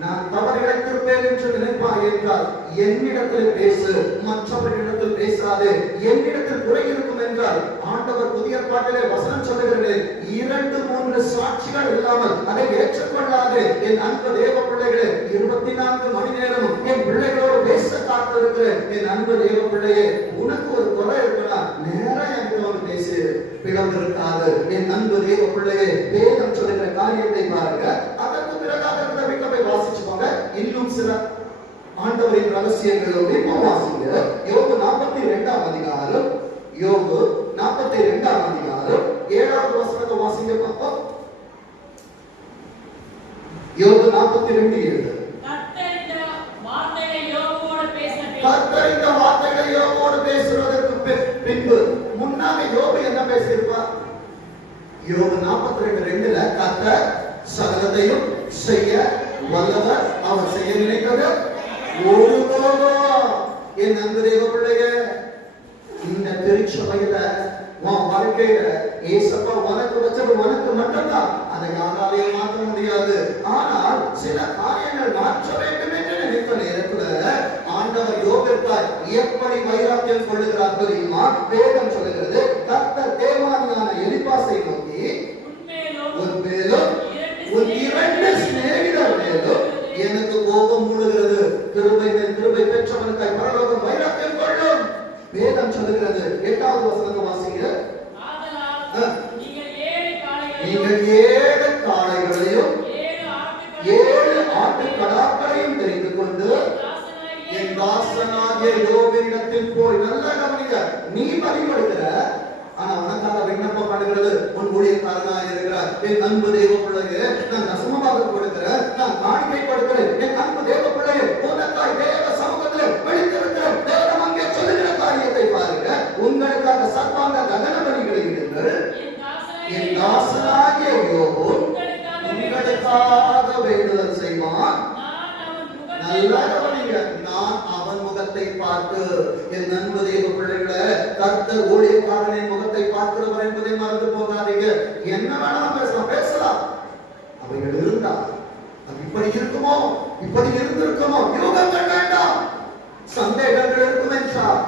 நான் தவறிழைத்திருப்பேன் என்று நினைப்பாய் என்றால் என்னிடத்தில் பேசு, மற்றவர்களிடத்தில் பேசாது. என்னிடத்தில் குறை இருக்கும் என்றால் ஆண்டவர் புதிய ஏற்பாட்டிலே வசனம் சொல்லுகிறது, 2-3 சாட்சிகள் இல்லாமல் அதை ஏற்றுக்கொள்ளாது. என் அன்பு தேவ பிள்ளைகளே, 24 மணி நேரமும் என் பிள்ளைகளோடு பேச காத்திருக்கிறேன். என் அன்பு தேவ பிள்ளையே, உனக்கு ஒரு குறை இருக்குன்னா நேரம் எனக்கு வந்து பேசு, பிளவு இருக்காது. என் அன்பு தேவ பிள்ளையே, வேதம் சொல்லுகிற காரியத்தை பாருங்க. அதற்கு பிறகாக இருந்த வீட்டை போய் வாசிச்சுக்கோங்க. இன்னும் சில ஆண்டவரின் ரகசியங்களோடு இப்போ வாசிங்க. யோபு 42ஆம் அதிகாரம், யோபு 42ஆம் அதிகாரம் 7வது வசனத்தை வாசிங்க பாப்போம். யோபு 42:7. கர்த்தர் இந்த வார்த்தைகளை யோபுவோடு பேசுவதற்கு பின்பு முன்னாக யோபு என்ன பேசியிருப்பார்? யோபு 42:2ல கர்த்தர் சகலத்தையும் செய்ய வல்லவர், அவர் செய்ய நினைத்தது ஒருபோதும். என் அன்பு தேவ பிள்ளையே, இந்த திருச்சபையில உன் வாழ்க்கையில ஏசப்பா உனக்கு வச்சது உனக்கு மட்டும்தான். அதை யாராலையும் மாற்ற முடியாது. ஆனால் சில காரியங்கள் மாற்ற வேண்டும் என்று நினைத்த நேரத்துல ஆண்டவர் யோபிற்காய் எப்படி வைராக்கியம் கொள்ளுகிறார் தெரியுமா? வேதம் சொல்லுகிறது, கர்த்தர் தேவானியான எலிப்பாசை நோக்கி, உன் மேலும் உன் 2 சிநேகிதர் மேலும் எனக்கு கோபம் மூழுகிறது. கிருபை மேல் கிருபை பெற்றவனுக்காய் பரலோகம் வைராக்கியம் கொள்ளும். வேதம் சொல்லுகிறது. 8வது வசனத்தை வாசிங்க. நீங்கள் 7 காளைகளையும் 7 ஆட்டுக்கடாக்களையும் தெரிந்து கொண்டு என் தாசனாகிய யோபினிடத்தில் போய், நல்ல கவனிங்க, நீ பலி கொடுக்கிற, ஆனா உனக்காக விண்ணப்பம் பண்ணுகிறது உன் ஊழியக்காரனாக இருக்கிறார். என் அன்பு தேவ பிள்ளையே, நான் தசமமாக கொடுக்கிறேன், நான் காணிக்கை கொடுக்கிறேன். என் அன்பு தேவ பிள்ளையே, உனக்காய் தேவ சமூகத்தில் வெளித்திருக்கிற தேவன் அங்கே சொல்லுகிற காரியத்தை பாருங்க. உங்களுக்காக சர்வாங்க தகன பலிகளை இடுங்கள். என் தாசனாகிய யோபு உங்களுக்காக வேண்டுதல் செய்வான். நல்லா கவனிங்க, நான் அவன் முகத்தை பார்த்து. என் அன்பு தேவ பிள்ளைகளை, கர்த்தர் ஊழியக்காரனின் முகத்தை பார்க்கிறவர் என்பதை மறந்து போகாதீங்க. என்ன வேணாலும் பேசலாம். அவைகள் இருந்தா அது இப்படி இருக்குமோ, இப்படி இருந்திருக்குமோ, யோகங்கள் வேண்டாம், சந்தேகங்கள் இருக்கும் என்றால்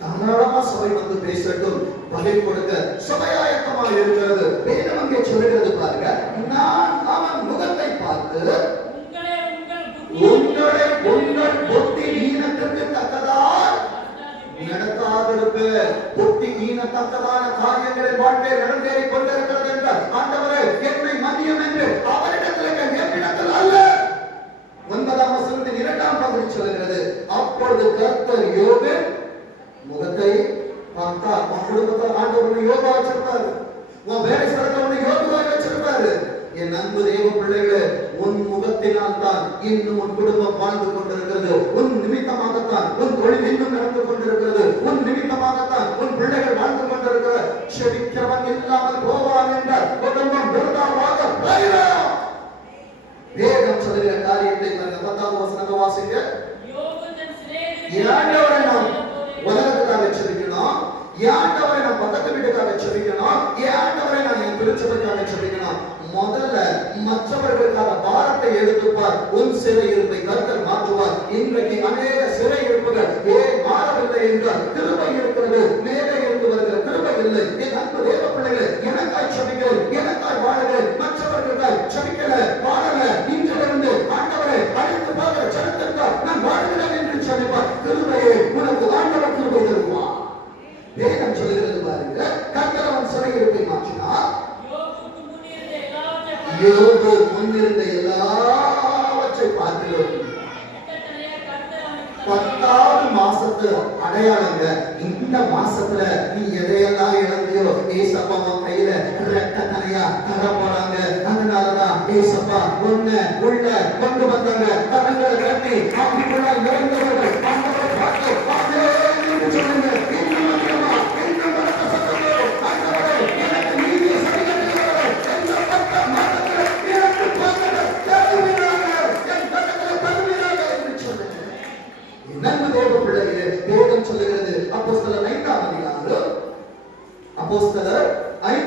தாராளமா சபை வந்து பேசட்டும். பதில் கொடுக்க சபையாயக்கமாக இருக்கிறது. வேதம் அங்கே சொல்லுகிறது பாருங்க, நான் அவன் முகத்தை பார்த்து உங்கள் புத்தி ஈனத்திற்கு தக்கதால் நடக்காதிருப்பு. புத்தி ஈனத்தக்கதான காரியங்களை வாழ்க்கை நடந்தேறிக் கொண்டிருக்கிறது என்றால், ஆண்டவரே என்னை மன்னியும் என்று அவரிடத்தில் என்னிடத்தில் அல்ல. 9ஆம் வசனத்தின் 2ஆம் பகுதி சொல்லுகிறது, அப்பொழுது கர்த்தர் யோபு முகத்தை பார்த்தார். உன் குடும்பத்தில் ஆண்டவர் யோபா வச்சிருப்பாரு, உன் வேலை ஸ்தலத்தில் யோபுவாய் வச்சிருப்பாரு. என் அன்பு தேவ பிள்ளைகளே, உன் முகத்தினால் தான் இன்னும் உன் குடும்பம் வாழ்ந்து கொண்டிருக்கிறது. உன் நிமித்தமாகத்தான் உன் தொழில் இன்னும் நடந்து கொண்டிருக்கிறது. உன் நிமித்தமாகத்தான் உன் பிள்ளைகள் வாழ்ந்து கொண்டிருக்கிறது. செபிக்கிறவன் இல்லாமல் போவான் என்றால் குடும்பம் விருதாவாக போயிடும். வேதம் சொல்லுகிற காரியத்தை 10ஆம் வசனத்தை வாசிங்க. ஆண்டவரை நாம் உலகத்துக்காக செபிக்கணும், ஆண்டவரை நாம் பக்கத்து வீட்டுக்காக செபிக்கணும், ஆண்டவரை நான் என் திருச்சபைக்காக செபிக்கணும். முதல்ல மற்றவர்களுக்காக பாரத்தை எடுத்துப்பார். உன் சிறை இருப்பை கர்த்தர் மாற்றுவார். இன்றைக்கு அநேக சிறை இருப்புகள் ஏன் மாறவில்லை என்றால், கிருபை இருக்கிறது, மேலே இருந்து வருகிற கிருபை இல்லை. என் அன்பு தேவ பிள்ளைகளை, எனக்காய் செபிக்கிறேன், எனக்காய் வாழுகிறேன், மற்றவர்களுக்காய் செபிக்கல, வாழல. இன்றிலிருந்து ஆண்டவரை அழைத்து பார்க்கிற ஜனத்திற்காக நான் வாழ்கிறேன் என்று செபிப்பார். கிருபையை உனக்கு ஆண்டவர் கிருபை தருவார். வேதம் சொல்லுகிறது பாருங்க, கர்த்தர் அவன் சிறை இருப்பை மாற்றினார். யோபு முன்னிருந்த எல்லாவற்றை பார்க்கிறோம். 10வது மாசத்து அடையாளங்க. இந்த மாசத்துல நீ எதையெல்லாம் இழந்தியோ, ஏசப்பா உன் கையில ரெட்ட தலையா தர போறாங்க. அதனாலதான் ஏசப்பா உன்னை உள்ள கொண்டு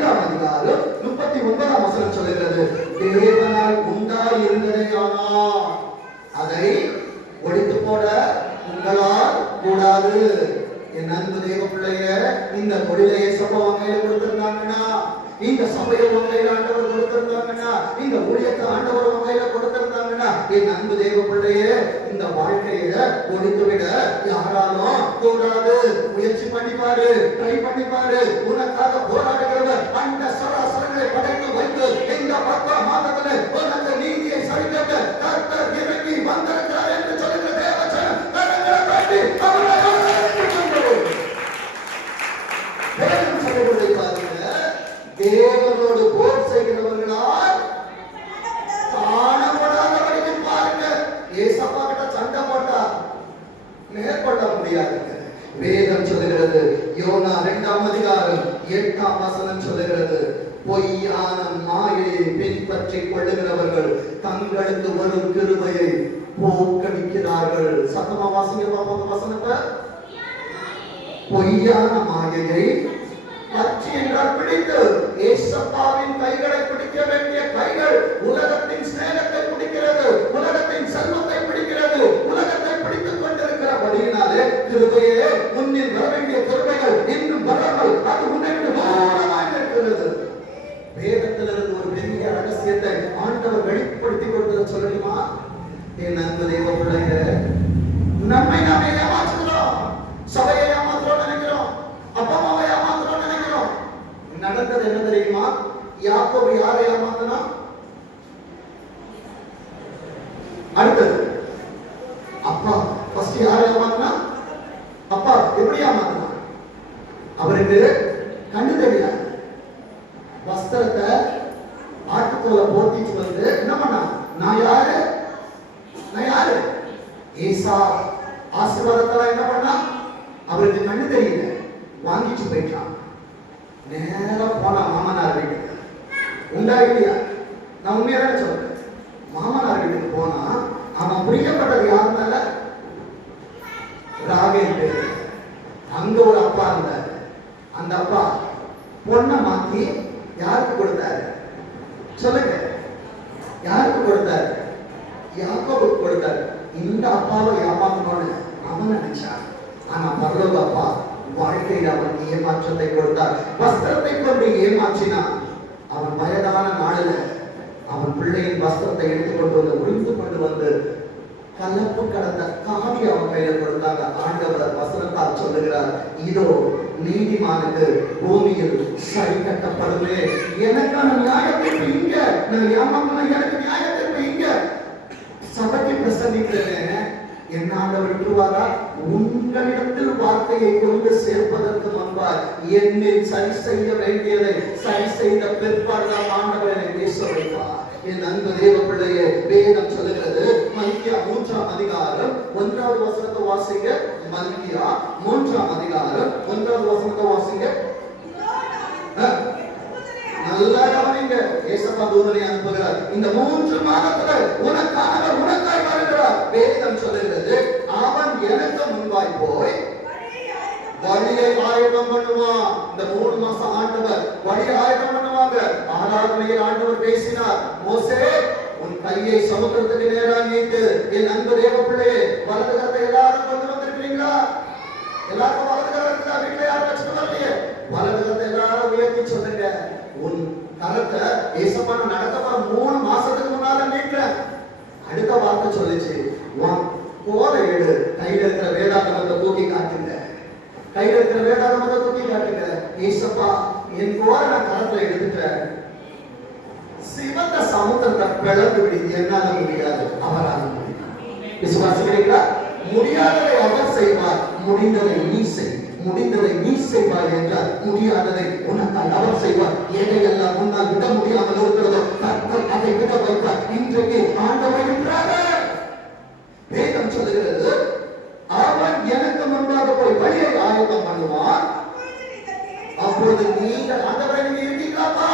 5ஆம் அதிகாரம் 39ஆம் வசனம் சொல்கிறது, தேவனால் உண்டாயிருந்ததே ஆனால் அதை ஒழித்து போட உங்களால் கூடாது. என் அன்பு தேவ பிள்ளைய, இந்த தொழிலையை சபை வகையில கொடுத்திருந்தாங்கன்னா, இந்த சபையை வகையில ஆண்டவர் கொடுத்திருந்தாங்கன்னா, இந்த ஊழியத்தை ஆண்டவர் வகையில கொடுத்திருந்தாங்கன்னா, என் அன்பு தேவ பிள்ளைய, இந்த வாழ்க்கைய ஒழித்து விட யாராலும் கூடாது. முயற்சி பண்ணிப்பாரு, ட்ரை பண்ணிப்பாரு. உனக்காக போராடுகிறவர் அந்த சராசரங்களை படைத்து வைத்து இந்த 10 மாதத்துல உனக்கு நீதியை சரிக்கட்ட கர்த்தர் இறங்கி வந்திருக்கிறார் என்று சொல்லுகிற தேவச்சனம் கரங்களை தட்டி அவரை தேவனோடு போர் செய்கிறவர்களால் காணப்படாதபடிக்கு பாருங்க. ஏசப்பா கிட்ட சண்டை போட்டா மேற்கொள்ள முடியாதுங்க. வேதம் சொல்லுகிறது, யோனா 2ஆம் அதிகாரம் 8ஆம் வசனம் சொல்லுகிறது, பொய்யான மாயையை பின்பற்றிக் கொள்ளுகிறவர்கள் தங்களுக்கு வரும் கிருபையை போக்கடிக்கிறார்கள். சத்தமா வாசிங்க பாப்போம் வசனத்தை. பொய்யான மாயையை பற்றி என்றால் பிடித்து, ஏசப்பாவின் கைகளை பிடிக்க வேண்டிய கைகள் உலகத்தின் ஸ்நேகத்தை பிடிக்கிறது, உலகத்தின் செல்வத்தை பிடிக்கிறது, உலகத்தை பிடித்துக் கொண்டிருக்கிறபடியினாலே கிருபையே முன்னில் வர வேண்டிய கிருபைகள் இன்னும் வராமல் அது முன்னே தூரமாக இருக்கிறது. வேதத்திலிருந்து ஒரு பெரிய ரகசியத்தை ஆண்டவர் வெளிப்படுத்தி கொடுத்ததை சொல்லணுமா? என் அன்பு தேவ பிள்ளைங்க, நம்மை நாமே ஏமாற்றுகிறோம், சபையை ஏமாற்றுறோம் நினைக்கிறோம், அப்பா அம்மாவை ஏமாற்றுறோம் நினைக்கிறோம். நடந்தது என்ன தெரியுமா? யாக்கோபு யாரை ஏமாத்தினா? அடுத்தது அப்பா. ஃபர்ஸ்ட் யாரை ஏமாத்தினா? அப்பா. எப்படி ஏமாத்தினா? அவருக்கு கண்ணு தெரியாது. வஸ்திரத்தை ஆட்டுத்தோலை போத்திட்டு வந்து என்ன பண்ணா? நான் யாரு? நான் யாரு? ஏசா. ஆசீர்வாதத்தால என்ன பண்ணா? அவருக்கு கண்ணு தெரியல, வாங்கிட்டு போயிட்டான். நேரா போனா மாமனார் வீட்டுக்கு. உண்டா இல்லையா? நான் உண்மையான சொல்றேன். மாமனார் வீட்டுக்கு போனா அவன் பிரியப்பட்டது யார் மேல? ராகேல் பேரு. அங்க ஒரு அப்பா இருந்தாரு. அந்த அப்பா பொண்ணை மாத்தி யாருக்கு கொடுத்தாரு? சொல்லுங்க, யாருக்கு கொடுத்தாரு? யாக்கோபுக்கு கொடுத்தாரு. இந்த அப்பாவை ஏமாத்தணும்னு அவன் நினைச்சான். ஆனா பரலோக அப்பா வாழ்க்கையில் அவனுக்கு ஏமாற்றத்தை கொடுத்தார். வஸ்திரத்தை கொண்டு ஏமாற்றினான். அவன் வயதான நாளில் அவன் பிள்ளையின் வஸ்திரத்தை எடுத்துக்கொண்டு வந்து உரிந்து கொண்டு வந்து கலப்பு கடந்த காவி அவன் கையில கொடுத்தாங்க. ஆண்டவர் வசனத்தால் சொல்லுகிறார், இதோ நீதிமானுக்கு பூமியில் சரி கட்டப்படுமே. எனக்கான நியாயத்திற்கு இங்க, நான் ஏமாத்தின எனக்கு நியாயத்திற்கு இங்க சபைக்கு பிரசங்கிக்கிறேன். என்ன ஆண்டவர் விட்டுருவாரா? உங்களிடத்தில் வார்த்தையை கொண்டு சேர்ப்பதற்கு முன்பாக என்னில் சரி செய்ய வேண்டியதை சரி செய்த பிற்பாடுதான் ஆண்டவர் என்னை பேச வைப்பார். என் அன்பு தேவ பிள்ளையே, வேதம் சொல்லுகிறது, மல்கியா 3ஆம் அதிகாரம் 1வது வசனத்தை வாசிங்க. மல்கியா 3ஆம் அதிகாரம் 1வது வசனத்தை வாசிங்க. நல்லா கவனிங்க. ஏசப்பா தூதனை அனுப்புகிறார். இந்த 3 மாதத்துல உனக்கானவர் உனக்காய் வருகிறார். வேதம் சொல்லுகிறது, அவன் எனக்கு முன்பாய் போய் வழியை ஆயத்தம் பண்ணுவான். இந்த 3 மாசம் ஆண்டவர் வழியை ஆயத்தம் பண்ணுவாங்க. ஆராதனையில் ஆண்டவர் பேசினார், மோசே உன் கையை சமுத்திரத்துக்கு நேராக நீட்டு. என் அன்பு தேவ பிள்ளையே, வலது கரத்தை எல்லாரும் கொண்டு வந்திருக்கிறீங்களா? எல்லாருக்கும் வலது கரம் இருக்கா? வீட்டுல யாரும் வச்சுட்டு வரலையே? வலது கரத்தை எல்லாரும் உயர்த்தி சொல்லுங்க. உன் கரத்தை ஏசப்பா நடக்க 3 மாசத்துக்கு முன்னால நீட்டுறேன். அடுத்த வார்த்தை சொல்லிச்சு, கோலை எடு. கையில இருக்கிற வேதாகமத்தை தூக்கி காட்டுங்க. கையில இருக்கிற வேதாகமத்தை தூக்கி காட்டுங்க. ஏசப்பா என் கோலை நான் கரத்துல எடுத்துட்டேன். சிவந்த சமுத்திரத்தை பிளந்து விடு. என்னால முடியாது, அவரால் முடியும். விசுவாசிக்கிறீங்களா? முடியாததை அவர் செய்வார், முடிந்ததை நீ செய். முடிந்ததை நீ செய்வாய் என்றால் முடியாததை உனக்கால் அவர் செய்வார். எதையெல்லாம் உன்னால் விட முடியாமல் இருக்கிறதோ கர்த்தர் அதை விட வைப்பார். இன்றைக்கு ஆண்டவர் வேதம் சொல்லுகிறது, அவன் எனக்கு முன்பாக போய் வழியை ஆயத்தம் பண்ணுவான். அப்பொழுது நீங்கள் ஆண்டவரை நீங்க இருக்கீங்களாப்பா?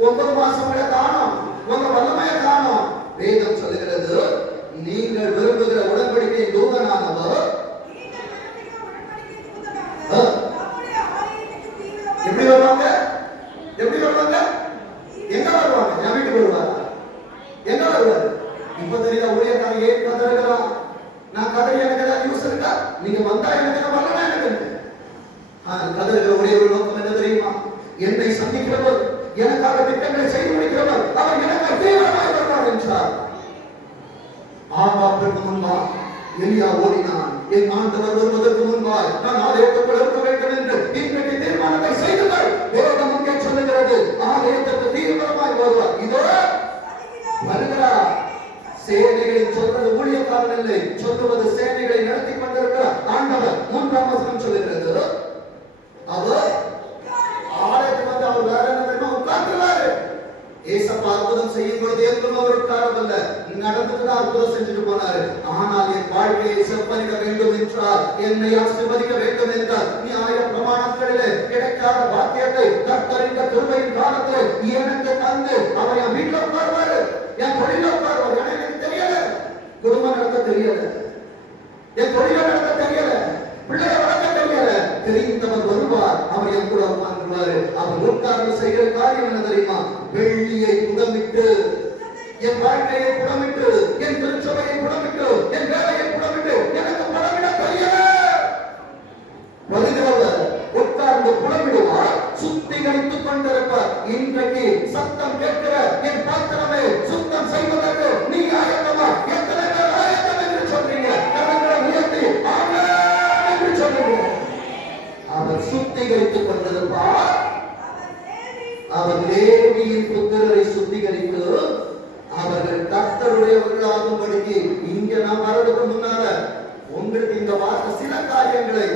9 மாசம் காணோம், உங்க வல்லமையை காணோம். வேதம் சொல்லுகிறது, நீங்கள் விரும்புகிற உடன்படிக்கை தூதனானவர் எப்படி வருவாங்க? என் ஆண்டவர் வருவதற்கு முன்பாய் நான் ஆலயத்துக்குள் இருக்க வேண்டும் என்று இன்றைக்கு தீர்மானத்தை செய்துங்கள். வேதம் அங்கே சொல்லுகிறது, ஆலயத்திற்கு தீவிரமாய் வருவார். இதோ வருகிறார். சேனைகளின் சொல்றது ஊழியக்காரன் இல்லை, சொல்லுவது சேனைகளை நடத்தி கொண்டிருக்கிறார் ஆண்டவர். 3ஆம் வசனம் சொல்லுகிறது, அவர் ஆலயத்துக்கு வந்து அவர் வேற என்ன தெரியுமா உட்கார்ந்துருவாரு. ஏசப்பா அற்புதம் செய்யும் பொழுது என்றும் அவர் உட்காரவில்லை, நடந்துட்டு அற்புதம் செஞ்சுட்டு போனாரு. ஆனால் என் வாழ்க்கையை செப்பனிட வேண்டும் என்றால், என்னை ஆசீர்வதிக்க வேண்டும் என்றால், நியாய பிரமாணங்களிலே கிடைக்காத பாக்கியத்தை கர்த்தரின் கிருபையின் காலத்திலே எனக்கு தந்து அவர் என் வீட்டில் உட்காருவாரு, என் தொழில உட்காருவார். எனக்கு தெரியல, குடும்பம் நடத்த தெரியல, என் தொழில நடத்த தெரியல, பிள்ளைய வளர்க்க தெரியல, தெரிந்தவர் வருவார், அவர் என் கூட உட்கார்ந்துருவாரு. அவர் உட்கார்ந்து செய்கிற காரியம் என்ன தெரியுமா? வெள்ளியை புடமிட்டு, என் வாழ்க்கையை புடமிட்டு, என் திருச்சபையை புடமிட்டு, என் வேலையை புடமிட்டு, எனக்கு புடமிட தெரியல. வருகிறவர் உட்கார்ந்து புடமிடுவார், சுத்திகரித்துக் கொண்டிருப்பார். இன்றைக்கு சத்தம் கேட்கிற என் பாத்திரமே சுத்தம் செய்வதற்கு நீ ஆயத்தமா? எத்தனை பேர் ஆயத்தம் என்று சொல்றீங்க? கரங்களை உயர்த்தி ஆமென் என்று சொல்லுங்க. அவர் சுத்திகரித்துக் கொண்டிருப்பார். அவர் லேவியின் புத்திரரை சுத்திகரித்து அவர்கள் கர்த்தருடையவர்களாகும்படிக்கு, இங்க நான் வரதுக்கு முன்னால உங்களுக்கு இந்த வார்த்தை சில காரியங்களை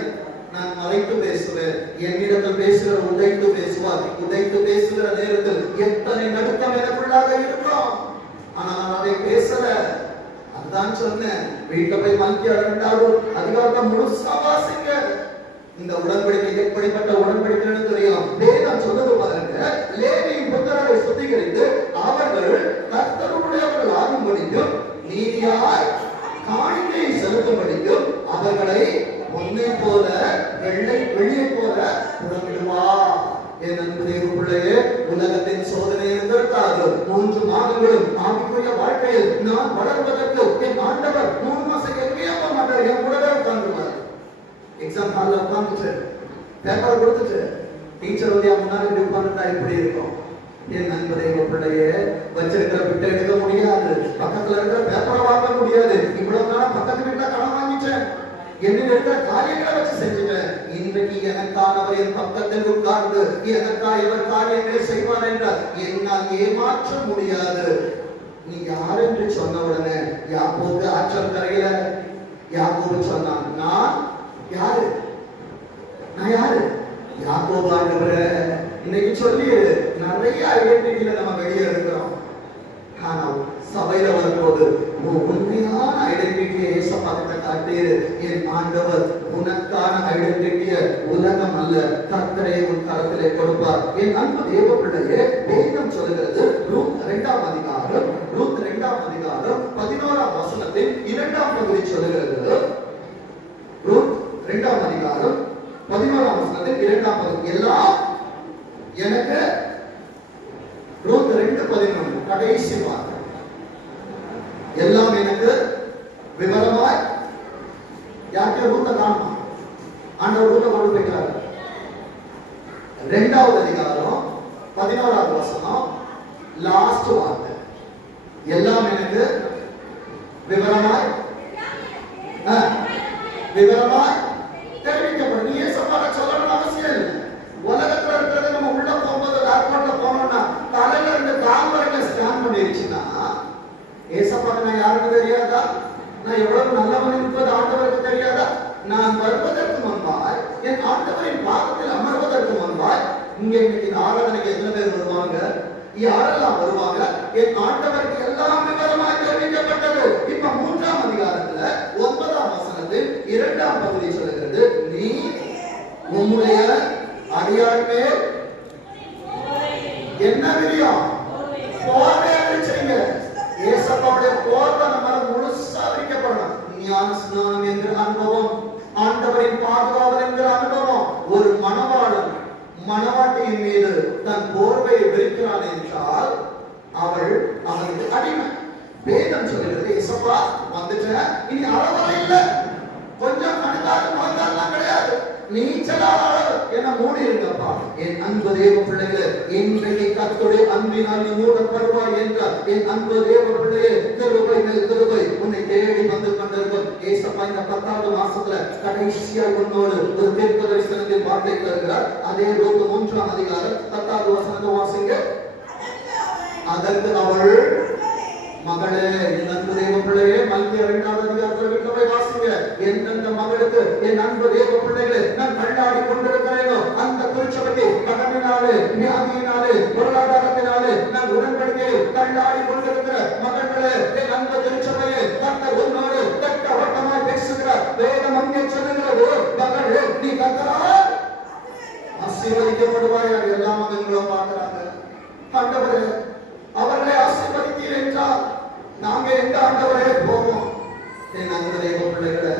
நான் மறைத்து பேசுவேன். என்னிடத்தில் பேசுகிற உடைத்து பேசுவார். உடைத்து பேசுகிற நேரத்தில் எத்தனை நடுக்கம் எனக்குள்ளாக இருக்கும். ஆனா நான் அதை பேசல. அதான் சொன்னேன், வீட்டுல போய் மத்திய 2வது அதிகாரத்தை முழுசா வாசிங்க. இந்த உடன்படிக்கை எப்படிப்பட்ட உடன்படிக்கைன்னு தெரியும். வேதம் சொல்லுது பாருங்க, லேவியின் புத்திரரை சுத்திகரித்து அவர்கள் கர்த்தருடையவர்கள் ஆகும்படிக்கும் நீதியாய் காணிக்கையை செலுத்தும்படிக்கும் அவர்களை பொன்னை போல வெள்ளியை போல புடமிடுவார். என் அன்பு தேவ பிள்ளையே, உலகத்தின் சோதனை இருந்திருக்காது. 3 மாதங்களும் ஆவிக்குரிய வாழ்க்கையில் நான் வளர்வதற்கு என் ஆண்டவர் 3 மாசம் எங்கேயே போக மாட்டார், என் கூடவே உட்கார்ந்துருவார். எக்ஸாம் ஹால்ல உட்கார்ந்துட்டு பேப்பர் கொடுத்துட்டு டீச்சர் வந்து முன்னாடி உட்கார்ந்துட்டா இப்படி இருக்கும். என் நண்பர் தேவ பிள்ளையே, வச்சிருக்கிற பிட்டை எடுக்க முடியாது, பக்கத்துல இருக்கிற பேப்பரை வாங்க முடியாது. இவ்வளவு நாள் பக்கத்து வீட்டுல கடன் வாங்கிட்டேன், என்னில் இருக்கிற காரியங்களை வச்சு செஞ்சுட்டேன். இன்றைக்கு எனக்கானவர் என் பக்கத்தில் உட்கார்ந்து எனக்காக இவர் காரியங்களை செய்வார் என்றால் என்னால் ஏமாற்ற முடியாது. நீ யார் என்று சொன்ன உடனே யாக்கோபு ஆற்றல் கரையில யாக்கோபு சொன்னான், நான் யாரு? நான் யாரு? யாக்கோபு ஆண்டவரே. இன்னைக்கு சொல்லி நிறைய ஐடென்டிட்டியில நம்ம வெளியே இருக்கிறோம். ஆனா சபையில வரும்போது உண்மையான ஐடென்டிட்டியை ஏசப்பா கிட்ட காட்டு. என் ஆண்டவர் உனக்கான ஐடென்டிட்டியை உலகம் அல்ல, கர்த்தரே உன் கரத்திலே கொடுப்பார். என் அன்பு தேவ பிள்ளையே, வேதம் சொல்லுகிறது, ரூத் 2ஆம் அதிகாரம் 11ஆம் வசனத்தின் 2ஆம் பகுதி சொல்லுகிறது. ரூத் 2ஆம் அதிகாரம் 11ஆம் வசனத்தின் 2ஆம் பகுதி. எல்லாம் எனக்கு ரூத் 2:11 கடைசி வார்த்தை. எல்லாம் எனக்கு விவரமாய், யாருக்கு ரூத்த காணுமா? ஆண்டவர் ரூத்த கொண்டு போய்க்கிறார். 2ஆவது அதிகாரம் 11ஆவது வசனம் லாஸ்ட் வார்த்தை. எல்லாம் எனக்கு விவரமாய் தெரிவிக்கப்படும். நீ ஏசப்பாவை சொல்லணும்னு அவசியம் இல்லை. உலகத்துல இருக்கிறது நம்ம உள்ள போகும்போது ஏர்போர்ட்ல போனோம்னா தலையில இருந்து கால் வரைக்கும் ஸ்கேன் பண்ணிருச்சுன்னா ஏசப்பாக்கு நான் யாருக்கு தெரியாதா? நான் எவ்வளவு நல்லவன் என்பது ஆண்டவருக்கு தெரியாதா? நான் வருவதற்கு முன்பாய், என் ஆண்டவரின் பாதத்தில் அமர்வதற்கு முன்பாய், இங்க இன்னைக்கு ஆராதனைக்கு எத்தனை பேர் வருவாங்க? யாரெல்லாம் வருவாங்க? என் ஆண்டவருக்கு எல்லாம் விவரமாய் தெரிவிக்கப்பட்டது. இப்ப 3ஆம் அதிகாரத்துல 9ஆம் வசனத்தில் 2ஆம் பகுதி சொல்லுகிறது, நீ உம்முடைய அடியாள் மேல் என்ன விரியம் போர்வை அடிச்சீங்க. ஏசப்பாவுடைய போர்வை நம்மால முழுசா விரிக்கப்படணும். ஞான ஸ்நானம் என்கிற அனுபவம், ஆண்டவரின் பாதுகாவல் என்கிற அனுபவம். ஒரு மணவாளன் மணவாட்டியின் மீது தன் போர்வையை விரிக்கிறான் என்றால் அவள் அவனுக்கு அடிமை. வேதம் சொல்லுகிறது, ஏசப்பா வந்துட்ட, இனி அளவரை இல்லை, கொஞ்சம் கணக்காக கிடையாது, நீச்சலாக என்ன மூடி இருக்கப்பா. என் அன்பு தேவ பிள்ளைகளே, இன்றைக்கு கர்த்தருடைய அன்பினால் நீ மூடப்படுவாய் என்றால் என் அன்பு தேவ பிள்ளையே, கிருபை மேல் கிருபை உன்னை தேடி வந்து கொண்டிருக்கும். ஏசப்பா இந்த 10வது மாசத்துல கடைசியா உன்னோடு ஒரு தீர்க்க தரிசனத்தின் வார்த்தை தருகிறார். அதே ரூத் 3ஆம் அதிகாரம் 10வது வசனத்தை வாசிங்க. அதற்கு அவள், மகளே, என் அன்பு தேவ பிள்ளையே, மல்கியா 2வது அதிகாரத்துல வீட்டுல போய் வாசிங்க. எந்தெந்த மகளுக்கு என் அன்பு தேவ பிள்ளைகளே நான் தள்ளாடி கொண்டிருக்கிறேனோ அந்த திருச்சபைக்கு கடனினாலே, வியாதியினாலே, பொருளாதாரத்தினாலே நான் உடன்படிக்கையை தள்ளாடி கொண்டிருக்கிற மகள்களே, என் அன்பு திருச்சபையே, கர்த்தர் உன்னோடு திட்டவட்டமாய் பேசுகிறார். வேதம் அங்கே சொல்லுகிறது, மகளே, நீ கர்த்தரால் ஆசீர்வதிக்கப்படுவாய். எல்லா மகன்களும் பார்க்கிறாங்க. ஆண்டவரே, அவர்களை ஆசீர்வதித்தீர் என்றால் நாங்க எந்த ஆண்டவரே போவோம்? என் அன்பு தேவ பிள்ளைகளே,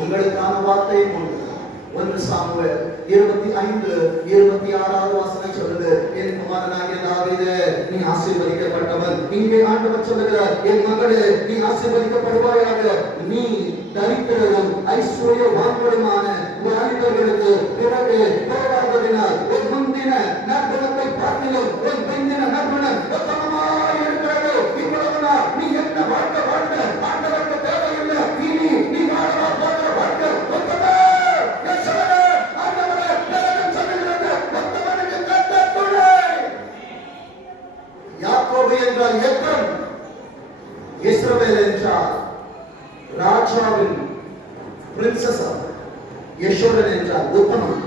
உங்களுக்கான வார்த்தையை கொண்டு 1 சாமுவேல் 25:26 வசனம் சொல்லுது, என் குமாரனாகிய தாவீதே, நீ ஆசீர்வதிக்கப்பட்டவன். இங்கே ஆண்டவர் சொல்லுகிறார், என் மகளே, நீ ஆசீர்வதிக்கப்படுவாயாக. நீ தரித்திரரும் ஐஸ்வர்யவான்களுமான வாலிபர்களுக்கு பிறகு போராடுவதினால் உன் முந்தின நற்குணத்தை பார்க்கிலும் உன் பிந்தின நற்குணம் உத்தமமாய் இருக்கிறது. இவ்வளவு நாள் நீ என்ன வாழ்க்கை வாழ்ந்த ஆண்டவருக்கு தேவையில்லை. இனி நீ வாழ போகிற வாழ்க்கை உத்தம. யாக்கோபு என்றால் எப்ரம், இஸ்ரவேல் என்றால் ராஜாவின் பிரின்சஸ். யெஷூரன் என்றால் உத்தமன்.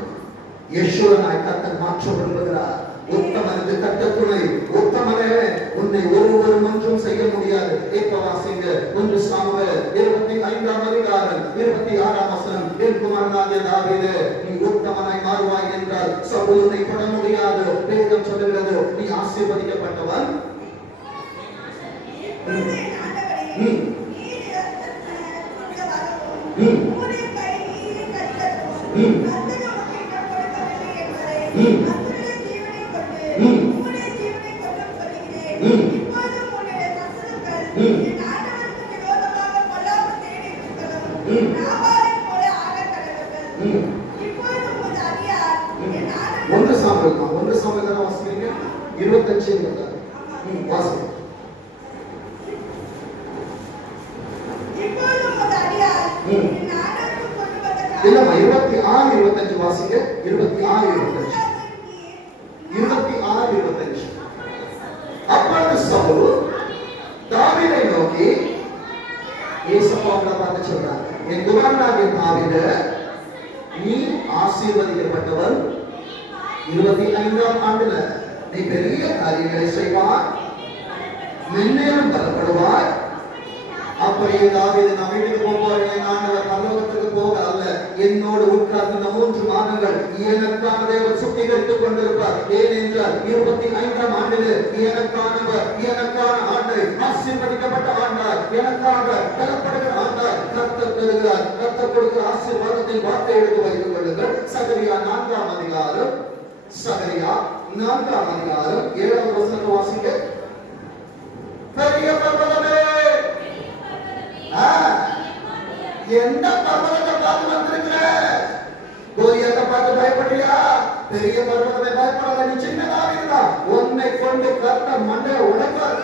யெஷூரனாய் கர்த்தர் மாற்ற விரும்புகிறார். உத்தமனுக்கு கர்த்தர் துணை. உத்தமனே, உன்னை ஒருவரும் ஒன்றும் செய்ய முடியாது. இப்ப வாசிங்க 1 சாமுவேல் 25ஆம் அதிகாரம் 26ஆம் வசனம். என் குமாரனாகிய தாவீதே, நீ உத்தமனாய் மாறுவாய் என்றால் சவுல் உன்னை தொட முடியாது. வேதம் சொல்லுகிறது, நீ ஆசீர்வதிக்கப்பட்டவன். ஒன்று சாமுவேல் தான வாசிக்கிறீங்க? 25 வாசி. இல்லம்மா, 26 25 வாசிங்க. 26 25. அப்பொழுது சவுல் தாவீதை நோக்கி ஏசப்பாவை பார்த்து சொல்றாங்க, என் குமாரனாகிய தாவீதே, நீ ஆசீர்வதிக்கப்பட்டவன். 25ஆம் ஆண்டுல நீ பெரிய காரியங்களை செய்வாய், மென்மேலும் பலப்படுவாய். அப்படியே தாவீது, நான் வீட்டுக்கு போகிறேன், நான் பரலோகத்துக்கு போக அல்ல, என்னோடு உட்கார்ந்து 3 மாதங்கள் எனக்கான தேவன் சுத்திகரித்துக் கொண்டிருப்பார். ஏனென்றால் 25ஆம் ஆண்டில் எனக்கான ஆண்டை, ஆசீர்வதிக்கப்பட்ட ஆண்டாய், எனக்காக பலப்படுகிற ஆண்டாய் கர்த்தர் தருகிறார். கர்த்தர் கொடுக்கிற ஆசீர்வாதத்தின் வார்த்தை எடுத்து வைத்துக் கொள்ளுங்கள். சகரியா 4ஆம் அதிகாரம் 7ஆம் வசனத்தை வாசிங்க. பெரிய பர்வதமே, எந்த பர்வதத்தை பார்த்து வந்திருக்கிற? கோலியாத்தை பார்த்து பயப்படுறியா? பெரிய பர்வதத்தை பயப்படாத, நீ சின்னதாக இருந்தா உன்னை கொண்டு கர்த்தர் மண்டையை உடைப்பார்.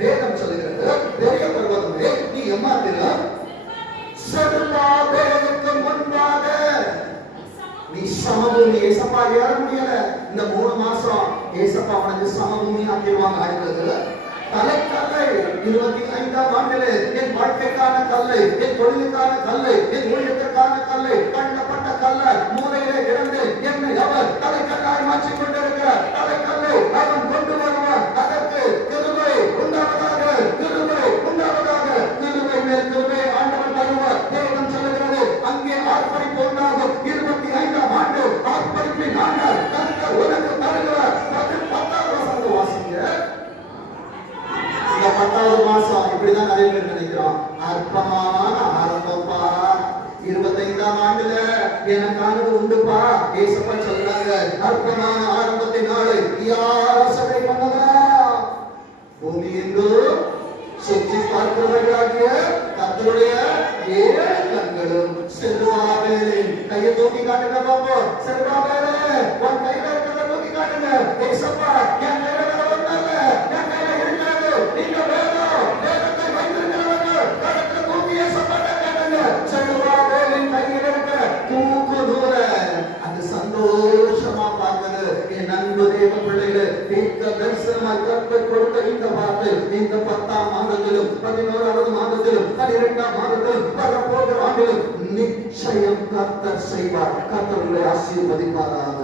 வேதம் சொல்லுகிறது, பெரிய பர்வதமே, நீ ஏமாத்திரம் செருபாபேலுக்கு முன்பாக நீ சமபூமி. ஏசப்பா ஏற முடியல. இந்த 3 மாசம் ஏசப்பா உனக்கு சமபூமி ஆக்கிடுவாங்க. அடுத்தது தலைக்கல்லை 25ஆம் ஆண்டிலே என் வாழ்க்கைக்கான கல்லை, என் தொழிலுக்கான கல்லை, என் ஊழியத்திற்கான கல்லை, கட்டப்பட்ட கல்லை மூலையிலே கிடந்து என்னை அவர் தலைக்கல்லாய் மாற்றிக் கொண்டிருக்கிறார். தலைக்கல்லை அவன் கொண்டு வருவான். அதற்கு கிருபை உண்டாவதாக, கிருபை உண்டாவதாக. கிருபை மேல் கிருபை ஆண்டவர் தருவார். வேதம் சொல்லுகிறது, அங்கே ஆர்ப்பரிப்பு உண்டாகும். 25ஆம் ஆண்டு ஆர்ப்பரிப்பின் ஆண்டு கர்த்தர் உனக்கு தருகிறார். 10ஆவது வசனத்தை வாசிங்க. 10வது மாசம் இப்படிதான் நிறைய பேர் நினைக்கிறோம். அற்பமான ஆரம்பப்பா. 25ஆம் ஆண்டுல எனக்கானது உண்டுப்பா. ஏசப்பா சொல்றாங்க, அற்பமான ஆரம்பத்தின் நாளை யார் அசட்டை பண்ணதா? பூமி எங்கும் சுற்றி பார்க்கிறவர்களாகிய கர்த்தருடைய 7 கண்களும் செருபாபேலின் கையை தூக்கி காட்டுங்க. பாப்போம், செருபாபேலே, உன் கையில இருக்கிறத தூக்கி காட்டுங்க. ஏசப்பா, என் கையில ஒண்ணல்ல, என் கையில இருக்கிறது. நீங்க வேதத்தை வைத்திருக்கிறவர்கள் கருத்து தூக்கி ஏசப்பாட்ட கேட்டுங்க. என் அன்பு தேவ பிள்ளைகளே, தீர்க்க தரிசனமாய் கர்த்தர் கொடுத்த இந்த வார்த்தை இந்த 10ஆம் மாதத்திலும் 11வது மாதத்திலும் 12ஆம் மாதத்திலும் வரப்போகிற ஆண்டிலும் நிச்சயம் கர்த்தர் செய்வார். கர்த்தர் உங்களை ஆசீர்வதிப்பாராக.